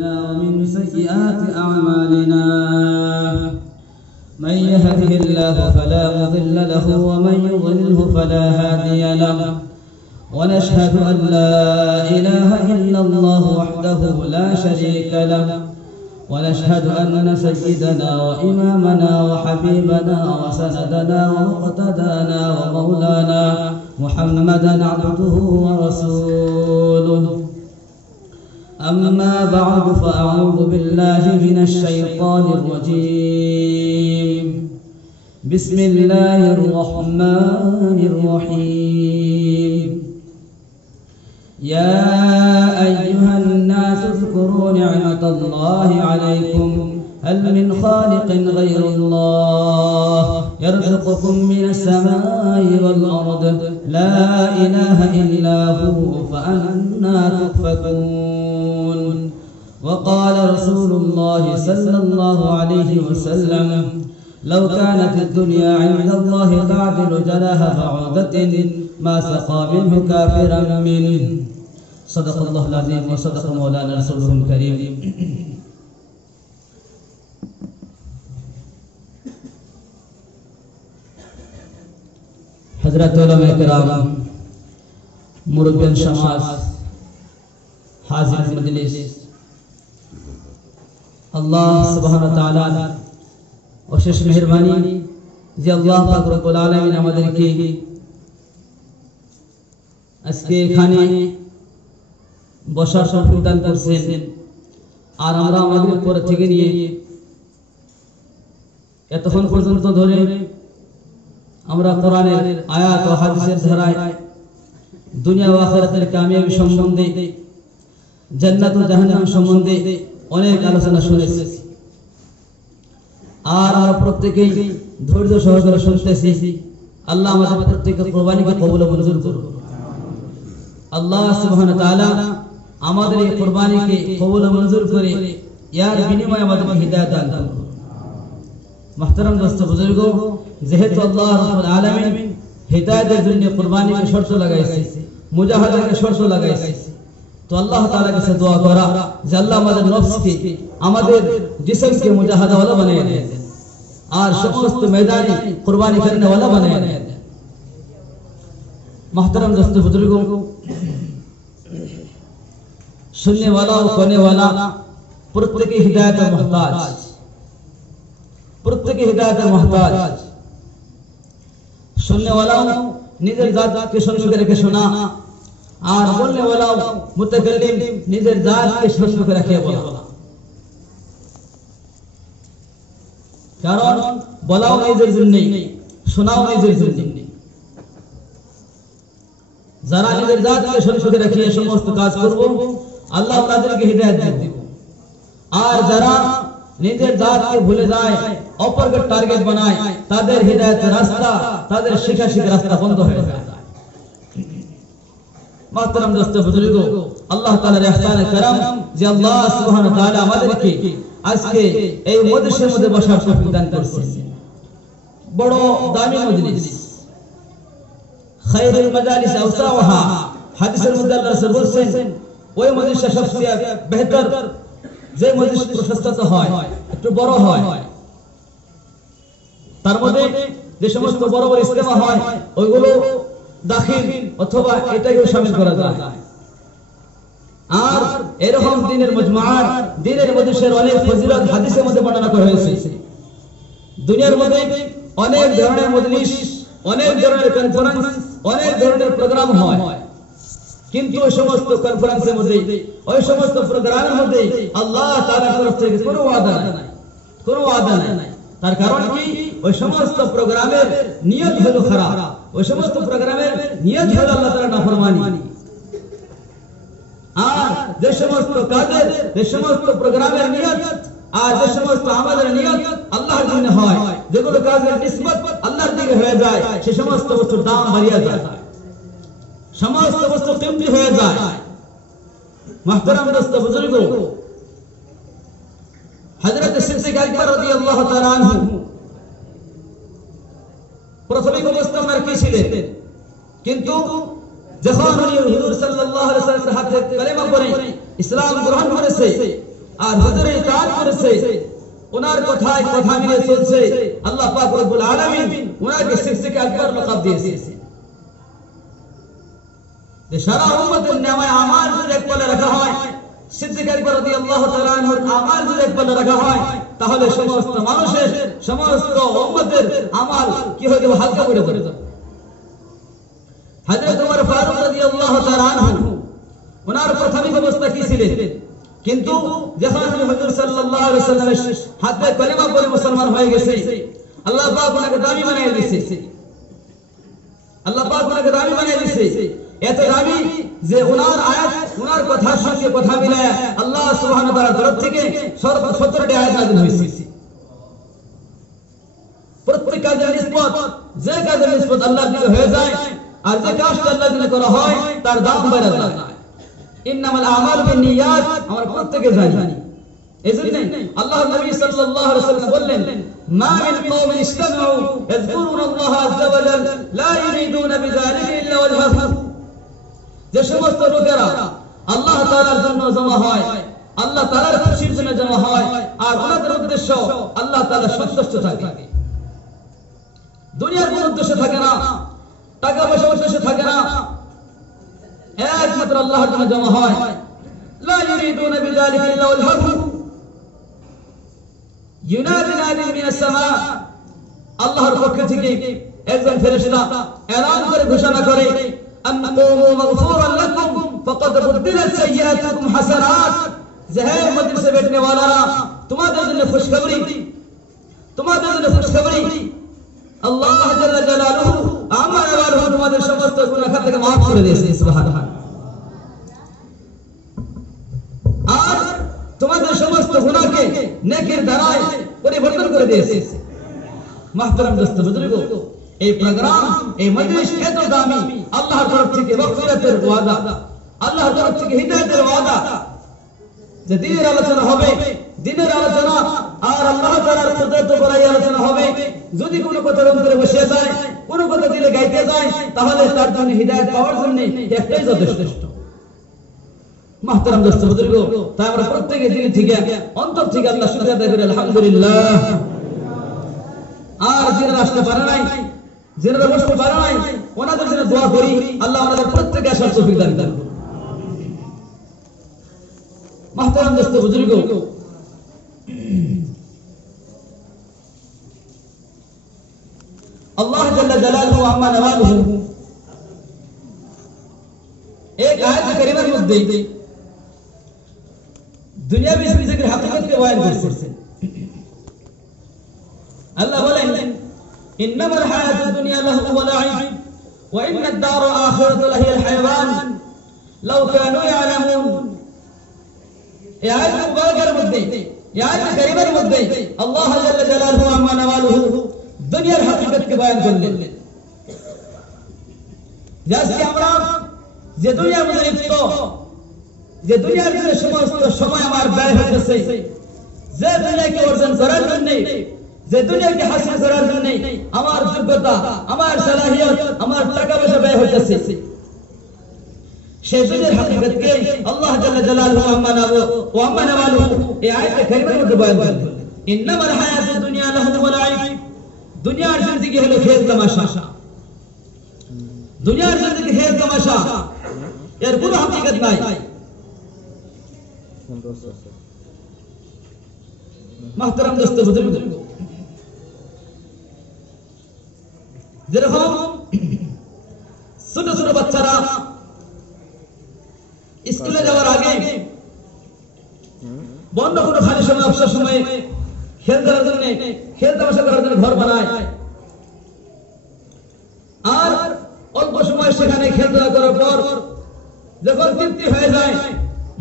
ومن سيئات أعمالنا من يهده الله فلا مضل له ومن يضلله فلا هادي له ونشهد أن لا إله إلا الله وحده لا شريك له ونشهد أن سيدنا وإمامنا وحبيبنا وسندنا ومقتدانا ومولانا محمدا عبده ورسوله. أما بعد فأعوذ بالله من الشيطان الرجيم. بسم الله الرحمن الرحيم. يا أيها الناس اذكروا نعمة الله عليكم هل من خالق غير الله يرزقكم من السماء والأرض لا إله إلا هو فأنى تؤفكون. وقال رسول الله صلى الله عليه وسلم لو كانت الدنيا عند الله تعدل جناح بعوضة ما سقى منه كافرا منه. صدق الله العظيم وصدق مولانا رسوله الكريم. حضرات علماء کرام، مربین شماس، حاضر مجلس، اللہ سبحانہ وتعالی অশেষ মেহেরবানি যে আল্লাহ পাক রব্বুল আলামিন আমাদেরকে আজকে এখানে বসার সুযোগ দান করেছেন। আর আমরা আমাদের উপর থেকে নিয়ে এতক্ষণ পর্যন্ত ধরে আমরা কোরআনের আয়াত ও হাদিসের ধারায় দুনিয়া ও আখিরাতের কামিয়াবি সম্বন্ধে, জান্নাত ও জাহান্নাম সম্বন্ধে অনেক আলোচনা শুনেছি। আর আমরা প্রত্যেকেই ধৈর্য সহকারে শুনতেছি। আল্লাহ আমাদের প্রত্যেকের কুরবানিকে কবুল ও মঞ্জুর করুন। আল্লাহ সুবহানাহু ওয়া তাআলা আমাদের এই কুরবানিকে কবুল ও মঞ্জুর করে ইয়ার বিনিময়ে আমাদেরকে হিদায়াত দান করুন। মুহতারাম দোস্ত বুজুর্গ, যেহেতু আল্লাহ রাব্বুল আলামিন হিদায়াতের জন্য কুরবানিকে শর্ত লাগাইছে, মুজাহাদাকে শর্ত লাগাইছে, তো আল্লাহ তাআলার কাছে দোয়া করা যে আল্লাহ আমাদের নফসকে, আমাদের জিসমকে মুজাহাদা ওয়ালা বানিয়ে দেন আর সমস্ত ময়দানে কুরবানি করনে ওয়ালা বানিয়ে দেন। মুহতারাম দোস্ত বুজুর্গ, सुनने वाला और कहने वाला प्रत्येक हिदायत मोहताज, प्रत्येक हिदायत मोहताज। सुनने वाला निजर जात के सुन के सुना और बोलने वाला मुतकल्लिम निजर जात के सुन के रखे बोला। कारण बोलाओ निजर जुन्नी, सुनाओ निजर जुन्नी। যারা নিজের জাতকে সুরক্ষিত রাখিয়ে সমস্ত কাজ করব, আল্লাহ তাদেরকে হিদায়াত দেব। আর যারা নিজের জাতকে ভুলে যায়, অপরকে টার্গেট বানায়, তাদের হিদায়াতের রাস্তা, তাদের শিক্ষা রাস্তা বন্ধ হয়ে যায়। মুহতারাম দোস্ত বুজুর্গ, আল্লাহ তাআলার ইহসান করম যে আল্লাহ সুবহানাহু ওয়া তাআলা আমাদেরকে আজকে এই মজলিসের মধ্যে বসার তৌফিক দান করেছেন। বড় দামি মজলিস, খায়রুল মাজালিস আওসাওহা। হাদিসের মধ্যে আল্লাহ রাসূল বলেছেন ওই মজলিসটা সবচেয়ে বেহতর, যে মজলিস প্রশস্ত হয়, একটু বড় হয়। তার মধ্যে যে সমস্ত বড় বড় ইজতেমা হয় ওইগুলো দাখিল অথবা এটাকেও শামিল করা যায়। আর এরকম দিনের মজমাআত, দিনের মজলিসের অনেক ফজিলত হাদিসের মধ্যে বর্ণনা করা হয়েছে। দুনিয়ার মধ্যে অনেক ধরনের মজলিস, অনেক ধরনের কনফারেন্স, অনেক ধরনের প্রোগ্রাম হয়, কিন্তু ওই সমস্ত কনফারেন্সের মধ্যে, ওই সমস্ত প্রোগ্রামের মধ্যে আল্লাহ তাআলার তরফ থেকে কোনো ওয়াদা নাই, কোনো ওয়াদা নাই। তার কারণ কি? ওই সমস্ত প্রোগ্রামের নিয়ত হলো খারাপ, ওই সমস্ত প্রোগ্রামের নিয়ত হলো আল্লাহ তাআলার নাফরমানি। আর যে সমস্ত কাজের, যে সমস্ত প্রোগ্রামের নিয়ত আর যে সমস্ত আমাদের নিয়ত আল্লাহর জন্য হয়, যেগুলো কাজের নিসবত আল্লাহর দিকে হয়ে যায়, সে সমস্ত বস্তুর দাম বাড়িয়ে যায়, সমস্ত বস্তু কিমতি হয়ে যায়। মুহতারাম দোস্ত বুজুর্গ, হযরত সিদ্দিক আকবর রাদিয়াল্লাহু তাআলা আনহু প্রথমে অবস্থা ওনার কি ছিলেন, কিন্তু যখন উনি হুজুর সাল্লাল্লাহু আলাইহি ওয়াসাল্লামের হাতে কালেমা পড়ে ইসলাম গ্রহণ করেছে, আর হুজুর ইতাআত করেছে, ওনার কথায় কথা মিলে চলছে, আল্লাহ পাক রব্বুল আলামিন ওনাকে সিদ্দিক আকবর লকাব দিয়েছে। যে সারা উম্মতের নামায় আমাল যদি এক পাল্লা রাখা হয়, সিদ্দিক আকবর রাদিয়াল্লাহু তাআলা আনহুর আমাল যদি এক পাল্লা রাখা হয়, তাহলে সমস্ত মানুষের, সমস্ত উম্মতের আমাল কি হয়ে যাবে? হালকা করে যাবে। হযরত ওমর ফারুক রাদিয়াল্লাহু তাআলা আনহু ওনার প্রাথমিক অবস্থা কি ছিলেন, কিন্তু যখন হুজুর সাল্লাল্লাহু আলাইহি ওয়াসাল্লামের হাতে কলিমা পড়ে মুসলমান হয়ে গেছে, আল্লাহ পাক ওনাকে দামি বানিয়ে দিয়েছে। আল্লাহ পাক ওনাকে দামি বানিয়ে দিয়েছে, এত দামি যে ওনার আয়াত, ওনার কথার সঙ্গে কথা মিলায় আল্লাহ সুবহানাহু ওয়া তাআলার তরফ থেকে 17টি আয়াত নাযিল হয়েছে। প্রত্যেক কাজের নিসবত, যে কাজের নিসবত আল্লাহর দিকে হয়ে যায় আর যে কাজটা আল্লাহর দিকে করা হয় তার দাম বেড়ে যায়। ইন্নামাল আমালু বিন্নিয়াত, আমরা প্রত্যেকে জানি। এজন্য আল্লাহর নবী সাল্লাল্লাহু আলাইহি ওয়াসাল্লাম বললেন, মা মিন কওমিন ইসতামাউ ইয়াযকুরুনাল্লাহ আযজা ওয়া জাল লা ইউরিদুনা বিযালিকা ইল্লা ওয়াজহাহু। যে সমস্ত লোকেরা আল্লাহ তাআলার জন্য জমা হয়, আল্লাহ তাআলার খুশির জন্য জমা হয়, আর ওনাদের উদ্দেশ্য আল্লাহ তাআলা সন্তুষ্ট থাকে, দুনিয়ার কোনো উদ্দেশ্য থাকে না, টাকা পয়সা উদ্দেশ্য থাকে না, একমাত্র আল্লাহর জন্য জমা হয়। লা ইউরিদুনা বিযালিকা ইল্লা ওয়াজহাহু। ইউনাদি নাদিন মিনাস সামা, আল্লাহর পক্ষ থেকে একজন ফেরেশতা এলান করে ঘোষণা করে, আন কুমু মাগফুরান লাকুম ফাকাদ বুদ্দিলাত সাইয়্যাতুকুম হাসানাত। যে হে মজলিসে बैठने वालाরা, তোমাদের জন্য খুশখবরি, তোমাদের জন্য খুশখবরি, আল্লাহ জাল্লা জালালুহু আমার ওয়ালাহু তোমাদের সমস্ত গুনাহ থেকে maaf করে দিয়েছে। সুবহানাল্লাহ। আর তোমাদের সমস্ত গুনাহকে নেকির দ্বারায় পরিবর্তন করে দিয়েছে। মুহতারাম দোস্ত বুজুর্গ, এই প্রোগ্রাম, এই মজলিস এত দামি, আল্লাহর তরফ থেকে মাগফিরাতের ওয়াদা, আল্লাহর তরফ থেকে হিদায়াতের ওয়াদা, যে দ্বীনের আলোচনা হবে, দ্বীনের আলোচনা আর আল্লাহ তাআলার কুদরত করাই আলোচনা হবে। যদি কোনো কথা অন্তরে বসে যায়, কোনো কথা দিলে গাইতে যায়, তাহলে তার জন্য হিদায়াত পাওয়ার জন্য একটাই যথেষ্ট। মুহতারাম দোস্ত বুজুর্গ, তাই আমরা প্রত্যেকে দিল থেকে, অন্তর থেকে আল্লাহ শুকরিয়া আদায় করি, আলহামদুলিল্লাহ। আর যারা আসতে পারে নাই, যারা বসতে পারে নাই, ওনাদের জন্য দোয়া করি, আল্লাহ ওনাদের প্রত্যেককে আসার তৌফিক দান করুন। মুহতারাম দোস্ত বুজুর্গ, আল্লাহ জাল্লা জালালুহু আম্মা নওয়ালুহু एक आयत करीमाর মধ্যে দুনিয়াবি জিন্দেগির হাকিকতকে বয়ান করেছেন। আল্লাহ বলেন, ইন্নামাল হায়াতুদ দুনিয়া লাহু ওয়া লা'iব ওয়া ইন্নাদ দারা আখিরাতু লাহিয়াল হায়াওয়ান লাউ কানু ইয়ালামুন। এই আয়াত মুবারকার মধ্যে, এই আয়াত কারীমার মধ্যে আল্লাহ জাল্লা জালালুহু আম্মা নওয়ালুহু দুনিয়ার হাকিকতকে বয়ান করলেন। আজকে আমরা যে দুনিয়ার মধ্যে লিপ্ত, যে দুনিয়ার জন্য সমস্ত সময় আমার ব্যয় হচ্ছে, যে দুনিয়াকে অর্জন করার জন্য, যে দুনিয়াকে হাসিল করার জন্য আমার যোগ্যতা, আমার সালাহিয়ত, আমার টাকা পয়সা ব্যয় হচ্ছে, সেই দুনিয়ার হাকিকতকে আল্লাহ জাল্লা জালালুহু আম্মা নওয়ালুহু এই আয়াতে কারীমার মধ্যে বয়ান করলেন। ইন্নামাল হায়াতুদ দুনিয়া লাহু ওয়া লা'iব। দুনিয়ার জিন্দেগি হলো খেল তামাশা, দুনিয়ার জিন্দেগি খেল তামাশা, এর কোনো হাকিকত নাই। মুহতারাম দোস্ত বুজুর্গ, যেরকম ছোট ছোট বাচ্চারা স্কুলে যাওয়ার আগে বন্ধ কোনো খালি সময়, অবসর সময়ে খেলতে করার জন্য, খেল তামাশা করার জন্য ঘর বানায়, আর অল্প সময় সেখানে খেলাধুলা করার পর যখন তৃপ্তি হয়ে যায়,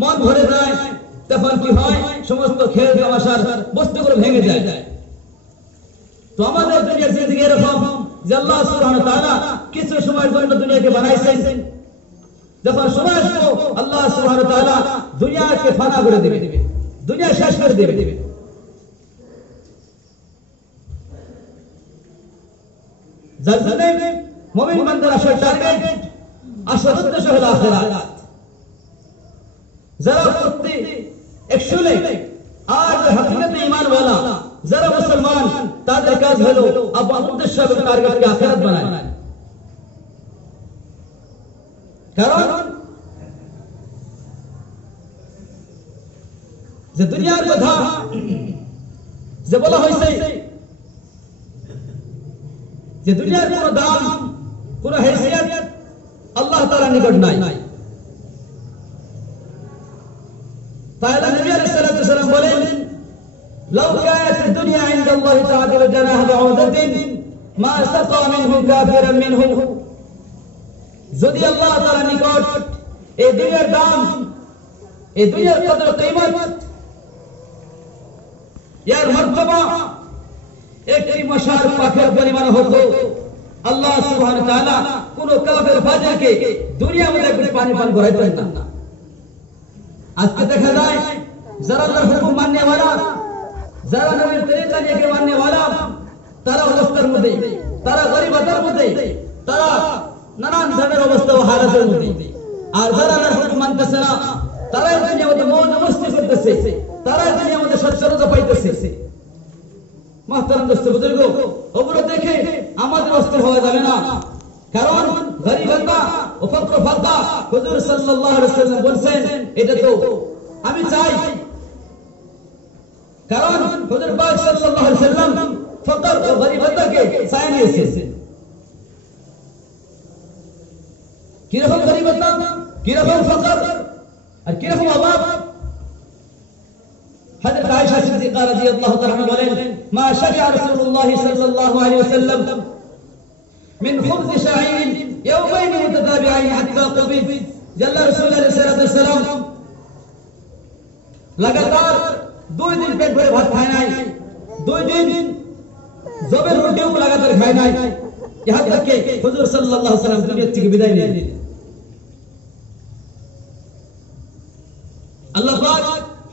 মন ভরে যায়, তখন কি হয়, সমস্ত খেল তামাশার বস্তুগুলো ভেঙে যায়। তো আমাদের দুনিয়ার জিন্দেগি এরকম যে আল্লাহ সুবহানাহু ওয়া তাআলা কিছু সময়ের জন্য দুনিয়াকে বানাইছেন, যখন সময় আসবে আল্লাহ সুবহানাহু ওয়া তাআলা দুনিয়াকে ফানা করে দেবে, দুনিয়া শেষ করে দেবে। যার জন্য মুমিন বান্দার আসল টার্গেট, আসল উদ্দেশ্য হলো আখিরাত। যারা একচুয়ালি আর হাকিকতে ঈমান ওয়ালা যারা মুসলমান তাদের কাজ হলো আপন উদ্দেশ্য এবং টার্গেটকে আখিরাত বানায়। কারণ যে দুনিয়ার কথা যে বলা হয়েছে যে দুনিয়ার কোনো দাম কোনো হেসিয়ত আল্লাহ তাআলার নিকট নাই। তাহলে নবী আলাইহিস সালাতু ওয়াস সালাম বলেন লাউ কানাত দুনিয়া ইনদাল্লাহি তাআলা জানাহ বাউদাতিন মা সাকা মিনহু কাফিরান মিনহু, যদি আল্লাহ তাআলার নিকট এই দুনিয়ার দাম এই দুনিয়ার কদর কিয়ামত ইয়ার মর্তবা একটি মশার পাখের পরিমাণ হতো, আল্লাহ সুবহানাহু ওয়া তাআলা কোন কাফের ফাজিরকে দুনিয়ার মধ্যে একটু পানি পান করাইতেন না। আজকে দেখা যায় যারা আল্লাহর হুকুম মাননে ওয়ালা, যারা নবীর তরিকা নিয়ে মাননে ওয়ালা, তারা অবস্থার মধ্যে, তারা গরিবতার মধ্যে, তারা নানান ধরনের অবস্থা ও হালাতের মধ্যে। আর যারা আল্লাহর হুকুম মানতেছে না, তারাই দুনিয়ার মধ্যে মৌজ মস্তি করতেছে, তারাই দুনিয়ার মধ্যে সচ্ছলতা পাইতেছে। মুহতারাম দোস্ত বুজুর্গ, ওগুলো দেখে আমাদের অস্থির হওয়া যাবে না। কারণ গরিবতা ও ফকর ফাকা হুজুর সাল্লাল্লাহু আলাইহি ওয়াসাল্লাম বলেন এটা তো আমি চাই। কারণ হুজুর পাক সাল্লাল্লাহু আলাইহি ওয়াসাল্লাম ফকর ও গরিবতাকে চাই নিয়েছেন। কি রকম গরিবতা, কি রকম ফকর আর কি রকম অভাব। حضرت عائشہ صدیقہ رضی اللہ تعالی عنہ بولیں ما شبع رسول اللہ صلی اللہ علیہ وسلم من خبز شعیر یومین متتابعین حتی قبض، جل رسول اللہ صلی اللہ علیہ وسلم لگاتار 2 دن پیٹ بھرے بھات کھائے نہیں، 2 دن زبر روٹیوں کو لگاتار کھائے نہیں، یہاں تک کہ حضور صلی اللہ علیہ وسلم دنیا کی بدائی لے لی۔ اللہ پاک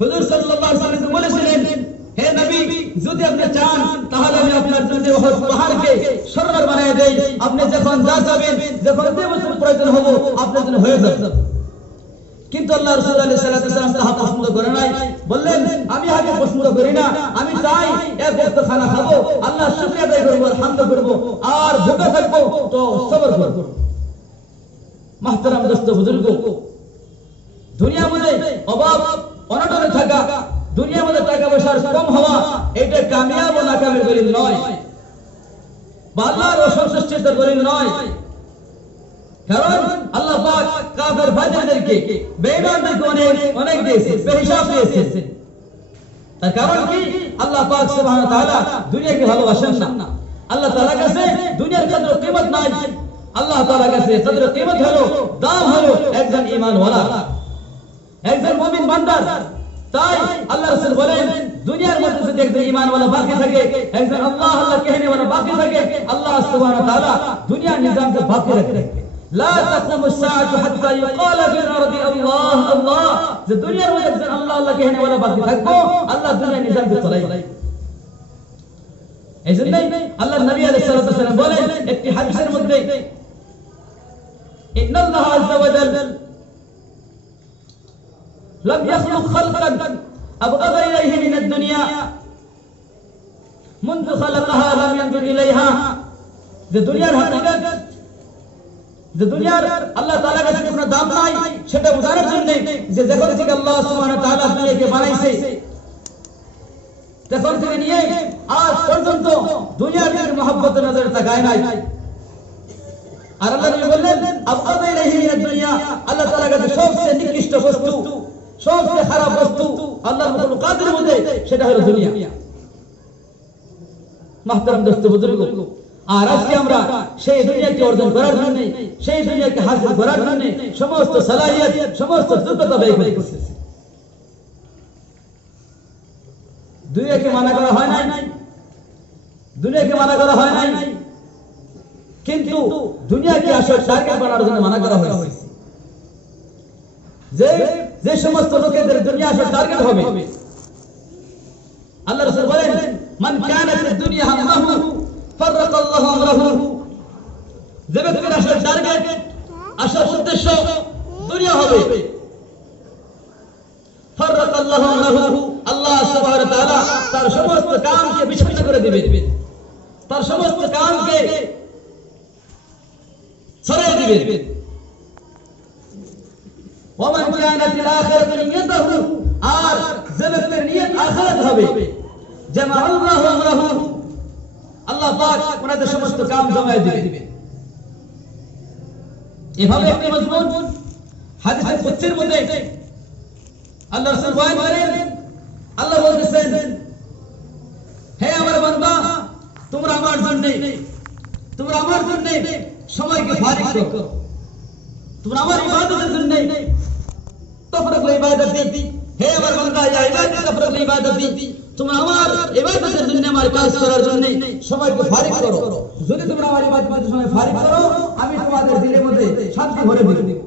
হুজুর সাল্লাল্লাহু আলাইহি ওয়াসাল্লাম বলেছিলেন হে নবী যদি আপনি চান তাহলে আমি আপনার জন্য ওহদ পাহাড়কে সরোবর বানিয়ে দেই, আপনি যখন যা চাইবেন, যখন যে বস্তু প্রয়োজন হবে আপনার জন্য হয়ে যাবে। কিন্তু আল্লাহ রাসূল আলাইহিস সালাতু ওয়াস সালাম তাহা পছন্দ করে নাই, বললেন আমি আগে পছন্দ করি না, আমি চাই এক ওয়াক্ত খানা খাবো, আল্লাহর শুকরিয়া আদায় করব, হামদ করব, আর ভুকে থাকবো তো সবর করব। মুহতারাম দোস্ত বুজুর্গ, দুনিয়ার মধ্যে অভাব অনটনে থাকা, দুনিয়ার মধ্যে টাকা পয়সার কম হওয়া এটা কামিয়াব ও নাকামের দলিল নয়, বা আল্লাহর অসন্তুষ্টির দলিল নয়। কারণ আল্লাহ পাক কাফের ফাজিরদেরকে, বেঈমানদেরকে অনেক দিয়েছে, বেহিসাব দিয়েছে। তার কারণ কি আল্লাহ পাক সুবহানাহু ওয়া তাআলা দুনিয়াকে ভালোবাসেন না। আল্লাহ তাআলার কাছে দুনিয়ার কদর কিয়ামত নাই। আল্লাহ তাআলার কাছে কদর কিয়ামত হলো, দাম হলো একজন ঈমানওয়ালা, একজন মুমিন বান্দা। তাই আল্লাহ রাসূল বলেন দুনিয়ার মধ্যে যদি একজন ঈমানওয়ালা বাকি থাকে, একজন আল্লাহ আল্লাহ कहने वाला বাকি থাকে, আল্লাহ সুবহানাহু ওয়া তাআলা দুনিয়ার নিজামকে বাকি রাখে। লা তাকুমু الساعة حتى يقال في الارض الله الله, যে দুনিয়ার মধ্যে একজন আল্লাহ আল্লাহ कहने वाला বাকি থাকবে, আল্লাহ দুনিয়ার নিজামকে চালাবে। এইজন্যই আল্লাহর নবী আলাইহিস সালাতু ওয়াস সালাম বলেন একটি হাদিসের মধ্যে ইন্নাল্লাহ আযজা ওয়া জাল্লা لم يخلق خلقا أبغض إليه من الدنيا منذ خلقها لم ينظر إليها। যে দুনিয়ার হাকিকত, যে দুনিয়ার আল্লাহ তাআলার কাছে কোনো দাম নাই, সেটা বোঝানোর জন্য যে যখন থেকে আল্লাহ সুবহানাহু ওয়া তাআলা দুনিয়াকে বানাইছে তখন থেকে নিয়ে আজ পর্যন্ত দুনিয়ার দিকে মহব্বতের নজরে তাকায় নাই। আর আল্লাহ নবী বললেন আবগাদ ইলাইহি মিনাদ দুনিয়া, আল্লাহ তাআলার কাছে সবচেয়ে নিকৃষ্ট বস্তু, সবচেয়ে খারাপ বস্তু আল্লাহর মাখলুকাতের মধ্যে সেটা হলো দুনিয়া। মুহতারাম দোস্ত বুজুর্গ, আর আজকে আমরা সেই দুনিয়াকে অর্জন করার জন্য, সেই দুনিয়াকে হাসিল করার জন্য সমস্ত সালাহিয়ত, সমস্ত যোগ্যতা ব্যয় করতেছি। দুনিয়াকে মানা করা হয় নাই, দুনিয়াকে মানা করা হয় নাই, কিন্তু দুনিয়াকে আসল টার্গেট বানানোর জন্য মানা করা হয়েছে। যে সমস্ত লোকেদের দুনিয়া আসল টার্গেট হবে, আল্লাহ রাসূল বলেন মান কানাত দুনিয়া হাম্মাহু ফাররাকা আল্লাহু আমরাহু, যে ব্যক্তির আসল টার্গেট, আসল উদ্দেশ্য দুনিয়া হবে, ফাররাকাল্লাহু লাহু, আল্লাহ সুবহানাহু ওয়া তাআলা তার সমস্ত কামকে বিচ্ছিন্ন করে দিবে, তার সমস্ত কামকে ছড়িয়ে দিবে। ওমান কানাতিল আখিরাতু নিয়াতাহু, আর যে ব্যক্তির নিয়ত আখিরাত হবে, জামাআল্লাহু লাহু, আল্লাহ পাক ওনাদের সমস্ত কাম জমায়ে দিবে। এভাবে একটি মজমুন হাদিসের কুদসির মধ্যে আল্লাহ রাসূল বয়ান করেন, আল্লাহ বলতেছেন, হে আমার বান্দা, তোমরা আমার জন্য সময়কে ফারিগ করো, তোমরা আমার ইবাদতের জন্য তফরক ইবাদতি, হে আমার বান্দা, ইয়া ইবাদতি তফরক ইবাদতি, তোমরা আমার ইবাদতের জন্য, আমার কাজ করার জন্য সময়কে ফারিগ করো। যদি তোমরা আমার ইবাদতের সময় ফারিগ করো, আমি তোমাদের দিলের মধ্যে শান্তি ভরে দেব।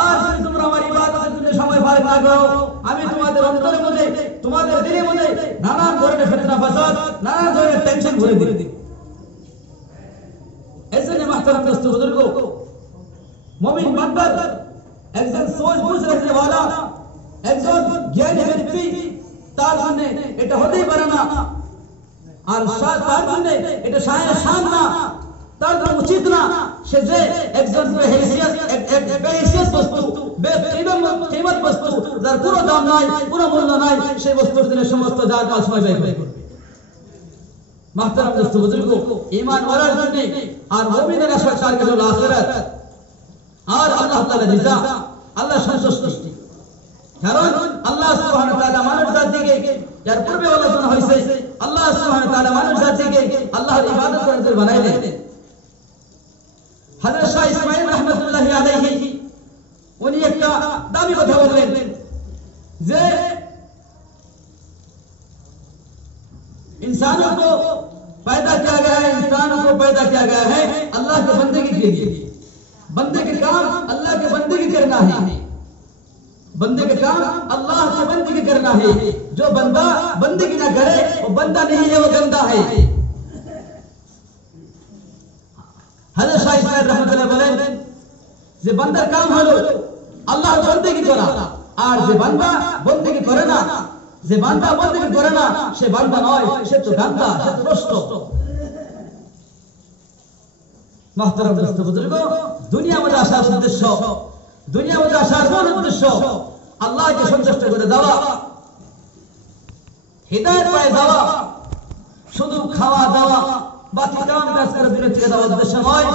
আর যদি তোমরা আমার ইবাদতের জন্য সময় ফারিগ না করো, আমি তোমাদের অন্তরের মধ্যে, তোমাদের দিলের মধ্যে নানান ধরনের ফিতনা ফাসাদ, নানান ধরনের টেনশন ভরে দেব। এজন্য মাহতারাম দোস্ত বুজুর্গ, মুমিন বান্দা একজন সোচ বুঝ রাখনে वाला, একজন জ্ঞানী ব্যক্তি, তার জন্য এটা হতেই পারে না, আর তার জন্য এটা শান না, তার জন্য উচিত না সে যে একজন বেহিসিয়ত বস্তু, বেকিমত বস্তু, যার কোনো দাম নাই, কোনো মূল্য নাই, সেই বস্তুর জন্য সমস্ত জান মাল সময় ব্যয় করে। মাহতারাম দোস্ত বুজুর্গ, ঈমান ওয়ালার জন্য আর মুমিনের আশা টার্গেট হলো আখিরাত আর আল্লাহ তাআলার রিজা, আল্লাহ সন্তুষ্টি। কারণ আল্লাহ সুবহানাহু ওয়া তাআলা মানুষ জাতিকে, যার পূর্বে আলোচনা হয়েছে, আল্লাহ সুবহানাহু ওয়া তাআলা মানুষ জাতিকে আল্লাহর ইবাদত করতে বানাইলেন। হযরত শাহ ইসমাঈল রাহমাতুল্লাহি আলাইহি উনি একটা দাবি কথা বললেন যে इंसानों को पैदा किया गया है, इंसानों को पैदा किया गया है अल्लाह के बंदगी के लिए। बंदे के काम अल्लाह के बंदगी करना है, बंदे के काम अल्लाह की बंदगी करना है। जो बंदा बंदगी ना करे वो बंदा नहीं है, वो गंदा है। हजरत शाह इस्माइल रहमतुल्लाह বলেন যে বান্দার কাম হলো আল্লাহর বندگی করা, আর যে বান্দা বندگی করে না, যে বান্দা বندگی করে না, সে বান্দা নয়, সে তো গান্দা, সে তো নষ্ট। মাহতারাম দোস্ত বুজুর্গ, দুনিয়া মধ্যে আসার উদ্দেশ্য, দুনিয়া মধ্যে আসার মূল উদ্দেশ্য আল্লাহকে সন্তুষ্ট করে দেওয়া, হিদায়াত পায় দেওয়া, শুধু খাওয়া দাওয়া বাকি কাম কাজ করে বিরত থেকে দেওয়ার উদ্দেশ্য নয়।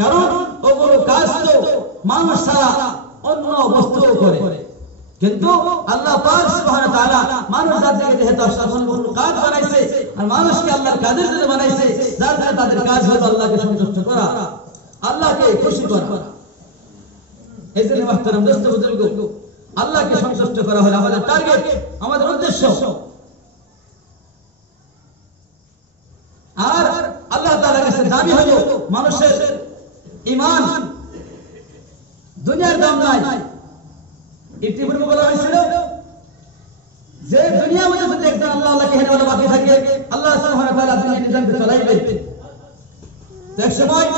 কারণ ওগুলো কাজ তো মানুষ ছাড়া অন্য বস্তুও করে, কিন্তু আল্লাহ পাক সুবহানাহু ওয়া তাআলা মানুষ জাতিকে যেহেতু আসল কাজ বানাইছে, আর মানুষকে আল্লাহর কাজের জন্য বানাইছে, যার জন্য তাদের কাজ হলো আল্লাহকে সন্তুষ্ট করা, আল্লাহকে খুশি করা। এইজন্য মাহতারাম দোস্ত বুজুর্গ, আল্লাহকে সন্তুষ্ট করা হলো আমাদের টার্গেট, আমাদের উদ্দেশ্য। আর আল্লাহ তাআলার কাছে দাবি হলো মানুষের ঈমান, দুনিয়ার দাম নাই। ইতিপূর্বে বলা হয়েছিল যে দুনিয়ার মধ্যে যদি একজন আল্লাহকে হেরে বলা বাকি থাকে, আল্লাহ সুবহানাহু ওয়া তাআলা দুনিয়ার নিজামকে চালাইবে। তো এক সময়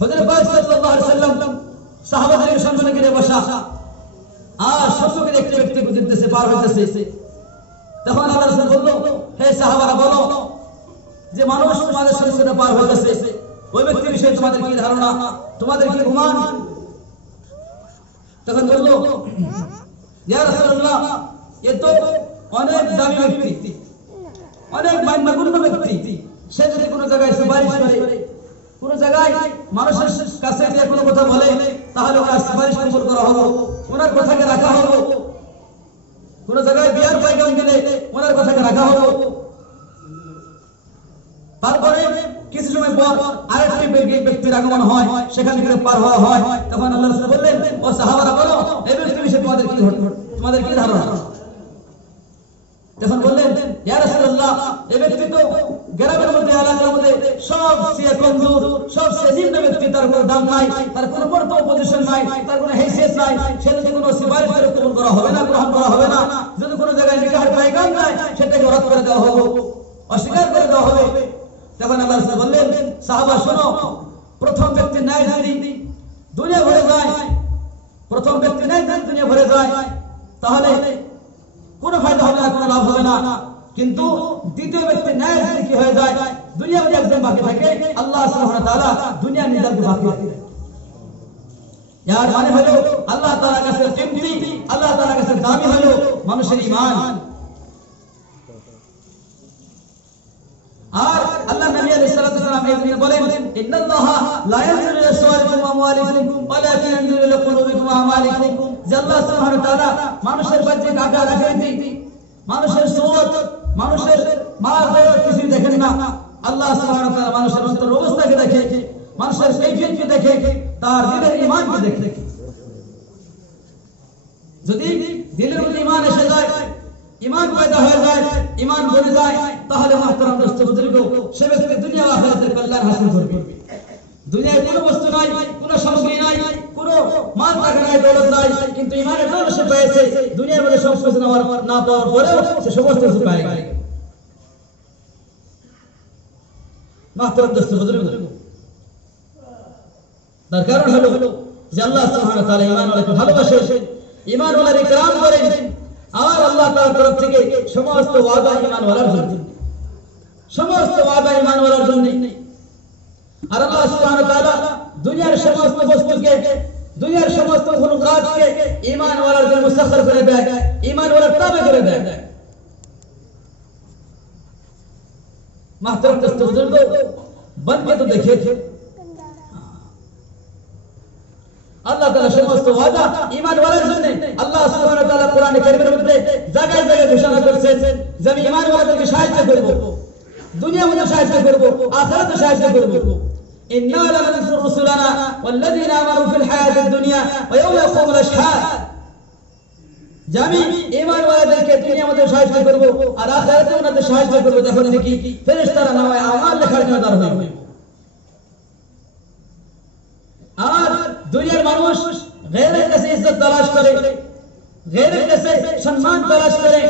হযরত পাক সাল্লাল্লাহু আলাইহি ওয়াসাল্লাম সাহাবাদের সামনে গিয়ে বসা, আর শত্রুকে একটি ব্যক্তি গুজরতেছে, পার হইতেছে। তখন আল্লাহ রাসূল বলল, হে সাহাবারা বলো যে মানুষ তোমাদের সামনে পার হইতেছে, ওই ব্যক্তির বিষয়ে তোমাদের কি ধারণা, তোমাদের কি অনুমান? তখন বলল, ইয়া রাসূলুল্লাহ, এ তো অনেক দামি ব্যক্তি, অনেক মান্যগণ্য ব্যক্তি, সে যদি কোনো জায়গায় সুপারিশ করে, কোনো জায়গায় মানুষের কাছে গিয়ে কোনো কথা বলে, তাহলে ওনার সুপারিশ কবুল করা হলো, ওনার কথাকে রাখা হলো। কোনো জায়গায় বিয়ার পায়গাম দিলে ওনার কথাকে রাখা হলো। তারপরে কিছু সময় পর আরেকটি ব্যক্তির আগমন হয়, সেখান থেকে পার হওয়া হয়। তখন আল্লাহ রাসূল বললেন, ও সাহাবারা বলো এই ব্যক্তির বিষয়ে তোমাদের কি ধারণা? তখন বললেন, ইয়া রাসূলুল্লাহ, এই ব্যক্তি তো গ্রামের মধ্যে, এলাকার মধ্যে সবচেয়ে কমজোর, সবচেয়ে নিম্ন ব্যক্তি, তার কোনো দাম নাই, তার কোনো বড় পজিশন নাই, তার কোনো হেসিয়ত নাই, সে যদি কোনো সুপারিশ করে কবুল করা হবে না, গ্রহণ করা হবে না। যদি কোনো জায়গায় নিকাহের পয়গাম দেয়, সেটাকে রদ করে দেওয়া হবে, অস্বীকার করে দেওয়া হবে। তখন আল্লাহ রাসূল বললেন, সাহাবা শোনো, প্রথম ব্যক্তি ন্যায় যদি দুনিয়া ভরে যায়, প্রথম ব্যক্তি নেয় দুনিয়া ভরে যায়, তাহলে কোনো ফায়দা হবে না, কোনো লাভ হবে না। কিন্তু দ্বিতীয় ব্যক্তি ন্যায় যদি কি হয়ে যায়, দুনিয়া মধ্যে একজন বাকি থাকে, আল্লাহ সুবহানাহু ওয়া তাআলা দুনিয়া নিজামকে বাকি রাখে। यार মানে হলো আল্লাহ তাআলার কাছে কিমতি, আল্লাহ তাআলার কাছে দামি হলো মানুষের ঈমান। আর আল্লাহ নবী আলাইহিস সালাতু ওয়াস সালাম এই বলেন, ইন্নাল্লাহা লা ইয়ানজুরু ইলা সুওয়ারিকুম ওয়া আমওয়ালিকুম ওয়ালাকিন ইয়ানজুরু ইলা কুলুবিকুম ওয়া আমালিকুম। যে আল্লাহ সুবহানাহু ওয়া তাআলা মানুষের বাহ্যিক আকার আকৃতি, মানুষের সুরত, মানুষের মাল কিছু দেখেন না। আল্লাহ সুবহানাহু ওয়া তাআলা মানুষের অন্তর অবস্থাকে দেখে, মানুষের কাইফিয়তকে দেখে, তার দিলের ঈমানকে দেখে। যদি দিলের মধ্যে ঈমান এসে যায়, ঈমান পয়দা হয়ে যায়, ঈমান বনে যায়, তাহলে মুহতারাম দোস্ত বুজুর্গ, সে ব্যক্তি দুনিয়া ও আখিরাতের কল্যাণ হাসিল করবে। দুনিয়ায় কোনো বস্তু নাই, কোনো সামগ্রী নাই, কোনো মাল টাকা নাই, দৌলত নাই, কিন্তু ঈমানের দৌলত সে পেয়েছে। দুনিয়ার মধ্যে সব কিছু না পাওয়ার পরেও সে সমস্ত কিছু পেয়ে গেছে। মুহতারাম দোস্ত বুজুর্গ, তার কারণ হলো যে আল্লাহ সুবহানাহু ওয়া তাআলা ঈমানওয়ালাকে ভালোবাসেন, ঈমানওয়ালার ইকরাম করেন। আর আল্লাহ তাআলার তরফ থেকে সমস্ত ওয়াদা ঈমানওয়ালার জন্য, সমস্ত ওয়াদা ঈমানওয়ালার জন্য। আর আল্লাহ সুবহানাহু ওয়া তাআলা দুনিয়ার সমস্ত বস্তুকে, দুনিয়ার সমস্ত খুলুকাতকে ঈমানওয়ালার জন্য মুসাখখার করে দেয়, ঈমানওয়ালার তাবে করে দেয়। মুহতারাম দোস্ত বুজুর্গ, বনকে তো দেখে আল্লাহ তাআলা সমস্ত ওয়াদা ঈমানওয়ালার জন্য। আল্লাহ সুবহানাহু ওয়া তাআলা কোরআনে কারীমের মধ্যে জায়গায় জায়গায় ঘোষণা করেছেন যে আমি ঈমানওয়ালাদেরকে সাহায্য করব, দুনিয়ার মধ্যে সাহায্য করব, আখিরাতে সাহায্য করব। ইন্না লানানসুরু রুসুলানা ওয়াল্লাযীনা আমানু ফিল হায়াতিদ দুনিয়া ওয়া ইয়াওমা ইয়াকুমুল আশহাদ। যে আমি ঈমানওয়ালাদেরকে দুনিয়ার মধ্যে সাহায্য করব আর আখিরাতে ওনাদের সাহায্য করব, যখন নাকি ফেরেশতারা নামায় আমাল লেখার জন্য দাঁড় হবে। আর দুনিয়ার মানুষ গায়রের কাছে ইজ্জত তালাশ করে, গায়রের কাছে সম্মান তালাশ করে।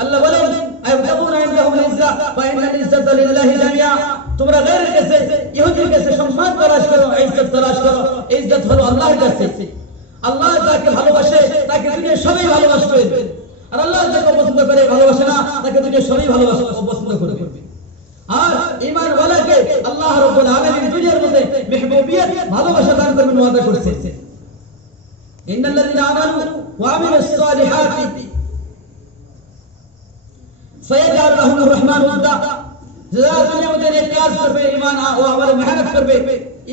আল্লাহ বলেন, আয়াবতাগুনা ইনদাহুমুল ইজ্জা ওয়া ইন্নাল ইজ্জাতা লিল্লাহি জামিআ। তোমরা গায়রের কাছে, ইহুদির কাছে সম্মান তালাশ করো, ইজ্জত তালাশ করো, ইজ্জত হলো আল্লাহর কাছে। আল্লাহ যাকে ভালোবাসে তাকে দুনিয়ার সবাই ভালোবাসবে, আর আল্লাহ যাকে পছন্দ করে ভালোবাসে না তাকে দুনিয়ার সবাই ভালোবাসবে, পছন্দ করবে। আর ঈমানওয়ালাকে আল্লাহ রাব্বুল আলামিন দুনিয়ার মধ্যে মেহবুবিয়ত, ভালোবাসা দান করবেন ওয়াদা করেছেন। ইন্নাল্লাযীনা আমানু ওয়া আমিলুস সালিহাতি সায়াজআলু লাহুমুর রাহমানু উদ্দা। যারা দুনিয়ার মধ্যে নেক কাজ করবে, ঈমান ও আমলে মেহনত করবে,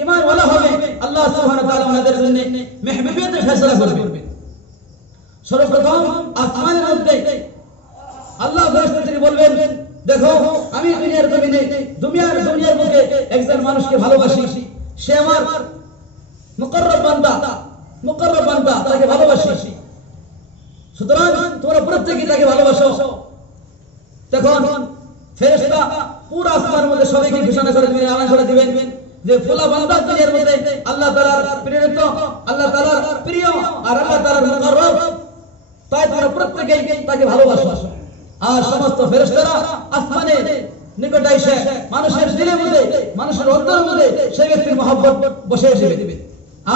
ঈমানওয়ালা হবে, আল্লাহ সুবহানাহু ওয়া তাআলা ওনাদের জন্য মেহবুবিয়তের ফয়সালা করবেন। সর্বপ্রথম আসমানের মধ্যে আল্লাহ ফেরেশতাদেরকে বলবেন, দেখো আমি দুনিয়ার জমিনে, দুনিয়ার বুকে একজন মানুষকে ভালোবাসি, সে আমার মুকাররব বান্দা, তাকে ভালোবাসি। সুতরাং তোমরা প্রত্যেকেই তাকে ভালোবাসো। তখন ফেরেশতা পুরো আসমানের মধ্যে সবাইকে ঘোষণা করে দিবেন, এলান করে দিবেন যে ফুলা বান্দা দুনিয়ার মধ্যে আল্লাহ তাআলার প্রেরিত, আল্লাহ তাআলার প্রিয় আর আল্লাহ তাআলার মুকাররব, তাই তোমরা প্রত্যেকেই তাকে ভালোবাসো। আর সমস্ত ফেরেশতারা আসমানে নিকট এসে মানুষের দিলের মধ্যে, মানুষের অন্তরের মধ্যে সেই ব্যক্তির মহব্বত বসে দিবে,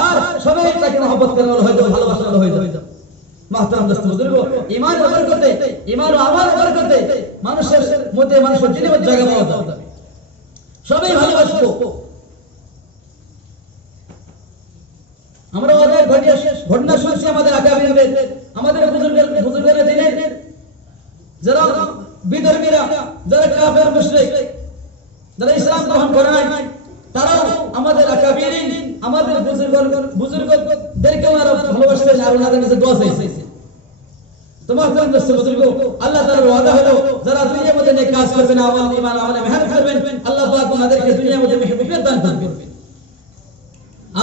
আর সবাই তাকে মহব্বত করে হয়ে যাবে, ভালোবাসা হয়ে যাবে। মুহতারাম দোস্ত বুজুর্গ, ঈমানের বরকতে, ঈমান ও আমলের বরকতে মানুষের মধ্যে, মানুষের দিলের মধ্যে জায়গা পাওয়া যাবে, সবাই ভালোবাসবো। আমরা অনেক ঘটনা শুনছি আমাদের আকাবিরদের, আমাদের বুজুর্গের দিনের যারা বিধর্মীরা, যারা কাফের মুশরিক, যারা ইসলাম গ্রহণ করে নাই, তারাও আমাদের আকাবিরিন, আমাদের বুজুর্গদেরকে ওনারা ভালোবাসতেন আর ওনাদের কাছে দোয়া চাইছেন। তোমার বুজুর্গ, আল্লাহ তাআলার ওয়াদা হলো যারা দুনিয়ার মধ্যে নেক কাজ করবেন, আমল ঈমান আমলে মেহনত করবেন, আল্লাহ পাক ওনাদেরকে দুনিয়ার মধ্যে মেহবুবিয়ত দান করবেন।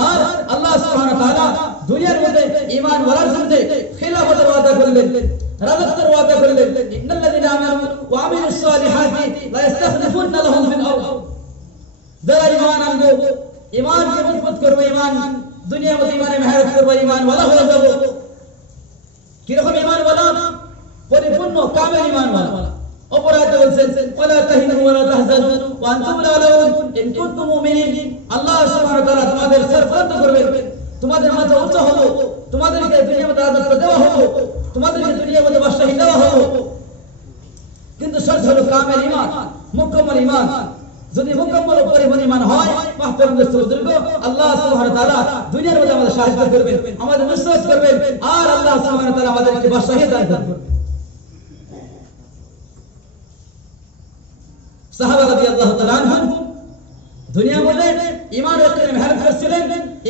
আর আল্লাহ সুবহানাহু ওয়া তাআলা দুনিয়ার মধ্যে ঈমান ওয়ালার জন্য খিলাফতের ওয়াদা করলেন, রাজত্বের ওয়াদা করলেন। ইন্নাল্লাযীনা আমানু ওয়া আমিলুস সালিহাতি লা ইস্তাখলিফুন্না লাহুম ফিল আরদ। যারা ঈমান আনবে, ঈমানকে মজবুত করবে, ঈমান দুনিয়ার মধ্যে ঈমানে মেহনত করবে, ঈমান ওয়ালা হয়ে যাবে। কি রকম ঈমান ওয়ালা? পরিপূর্ণ কামেল ঈমান ওয়ালা। অপরাধ বলছেন, ওয়ালা তাহিনু ওয়ালা তাহজানু ওয়া আনতুম আ'লাউন ইন কুনতুম মুমিনিন। আল্লাহ সুবহানাহু ওয়া তাআলা তোমাদের সরফরাজ করবেন, তোমাদের মাঝে উচ্চ হলো, তোমাদেরকে দুনিয়ার মধ্যে রাজত্ব দেওয়া হলো, তোমাদেরকে দুনিয়ার মধ্যে বাদশাহী দেওয়া হলো। কিন্তু শর্ত হলো কামেল ঈমান, মুকম্মল ঈমান। যদি মুকম্মল পরিপূর্ণ ঈমান হয়, মাহতারাম দোস্ত বুজুর্গ, আল্লাহ সুবহানাহু ওয়া তাআলা দুনিয়ার মধ্যে আমাদের সাহায্য করবেন, আমাদের নুসরত করবেন, আর আল্লাহ সুবহানাহু ওয়া তাআলা আমাদেরকে বাদশাহী দান করবেন। সাহাবা রাদিয়াল্লাহু তাআলা আনহুম দুনিয়ার মধ্যে ঈমানের উপরে মেহনত করছিলেন,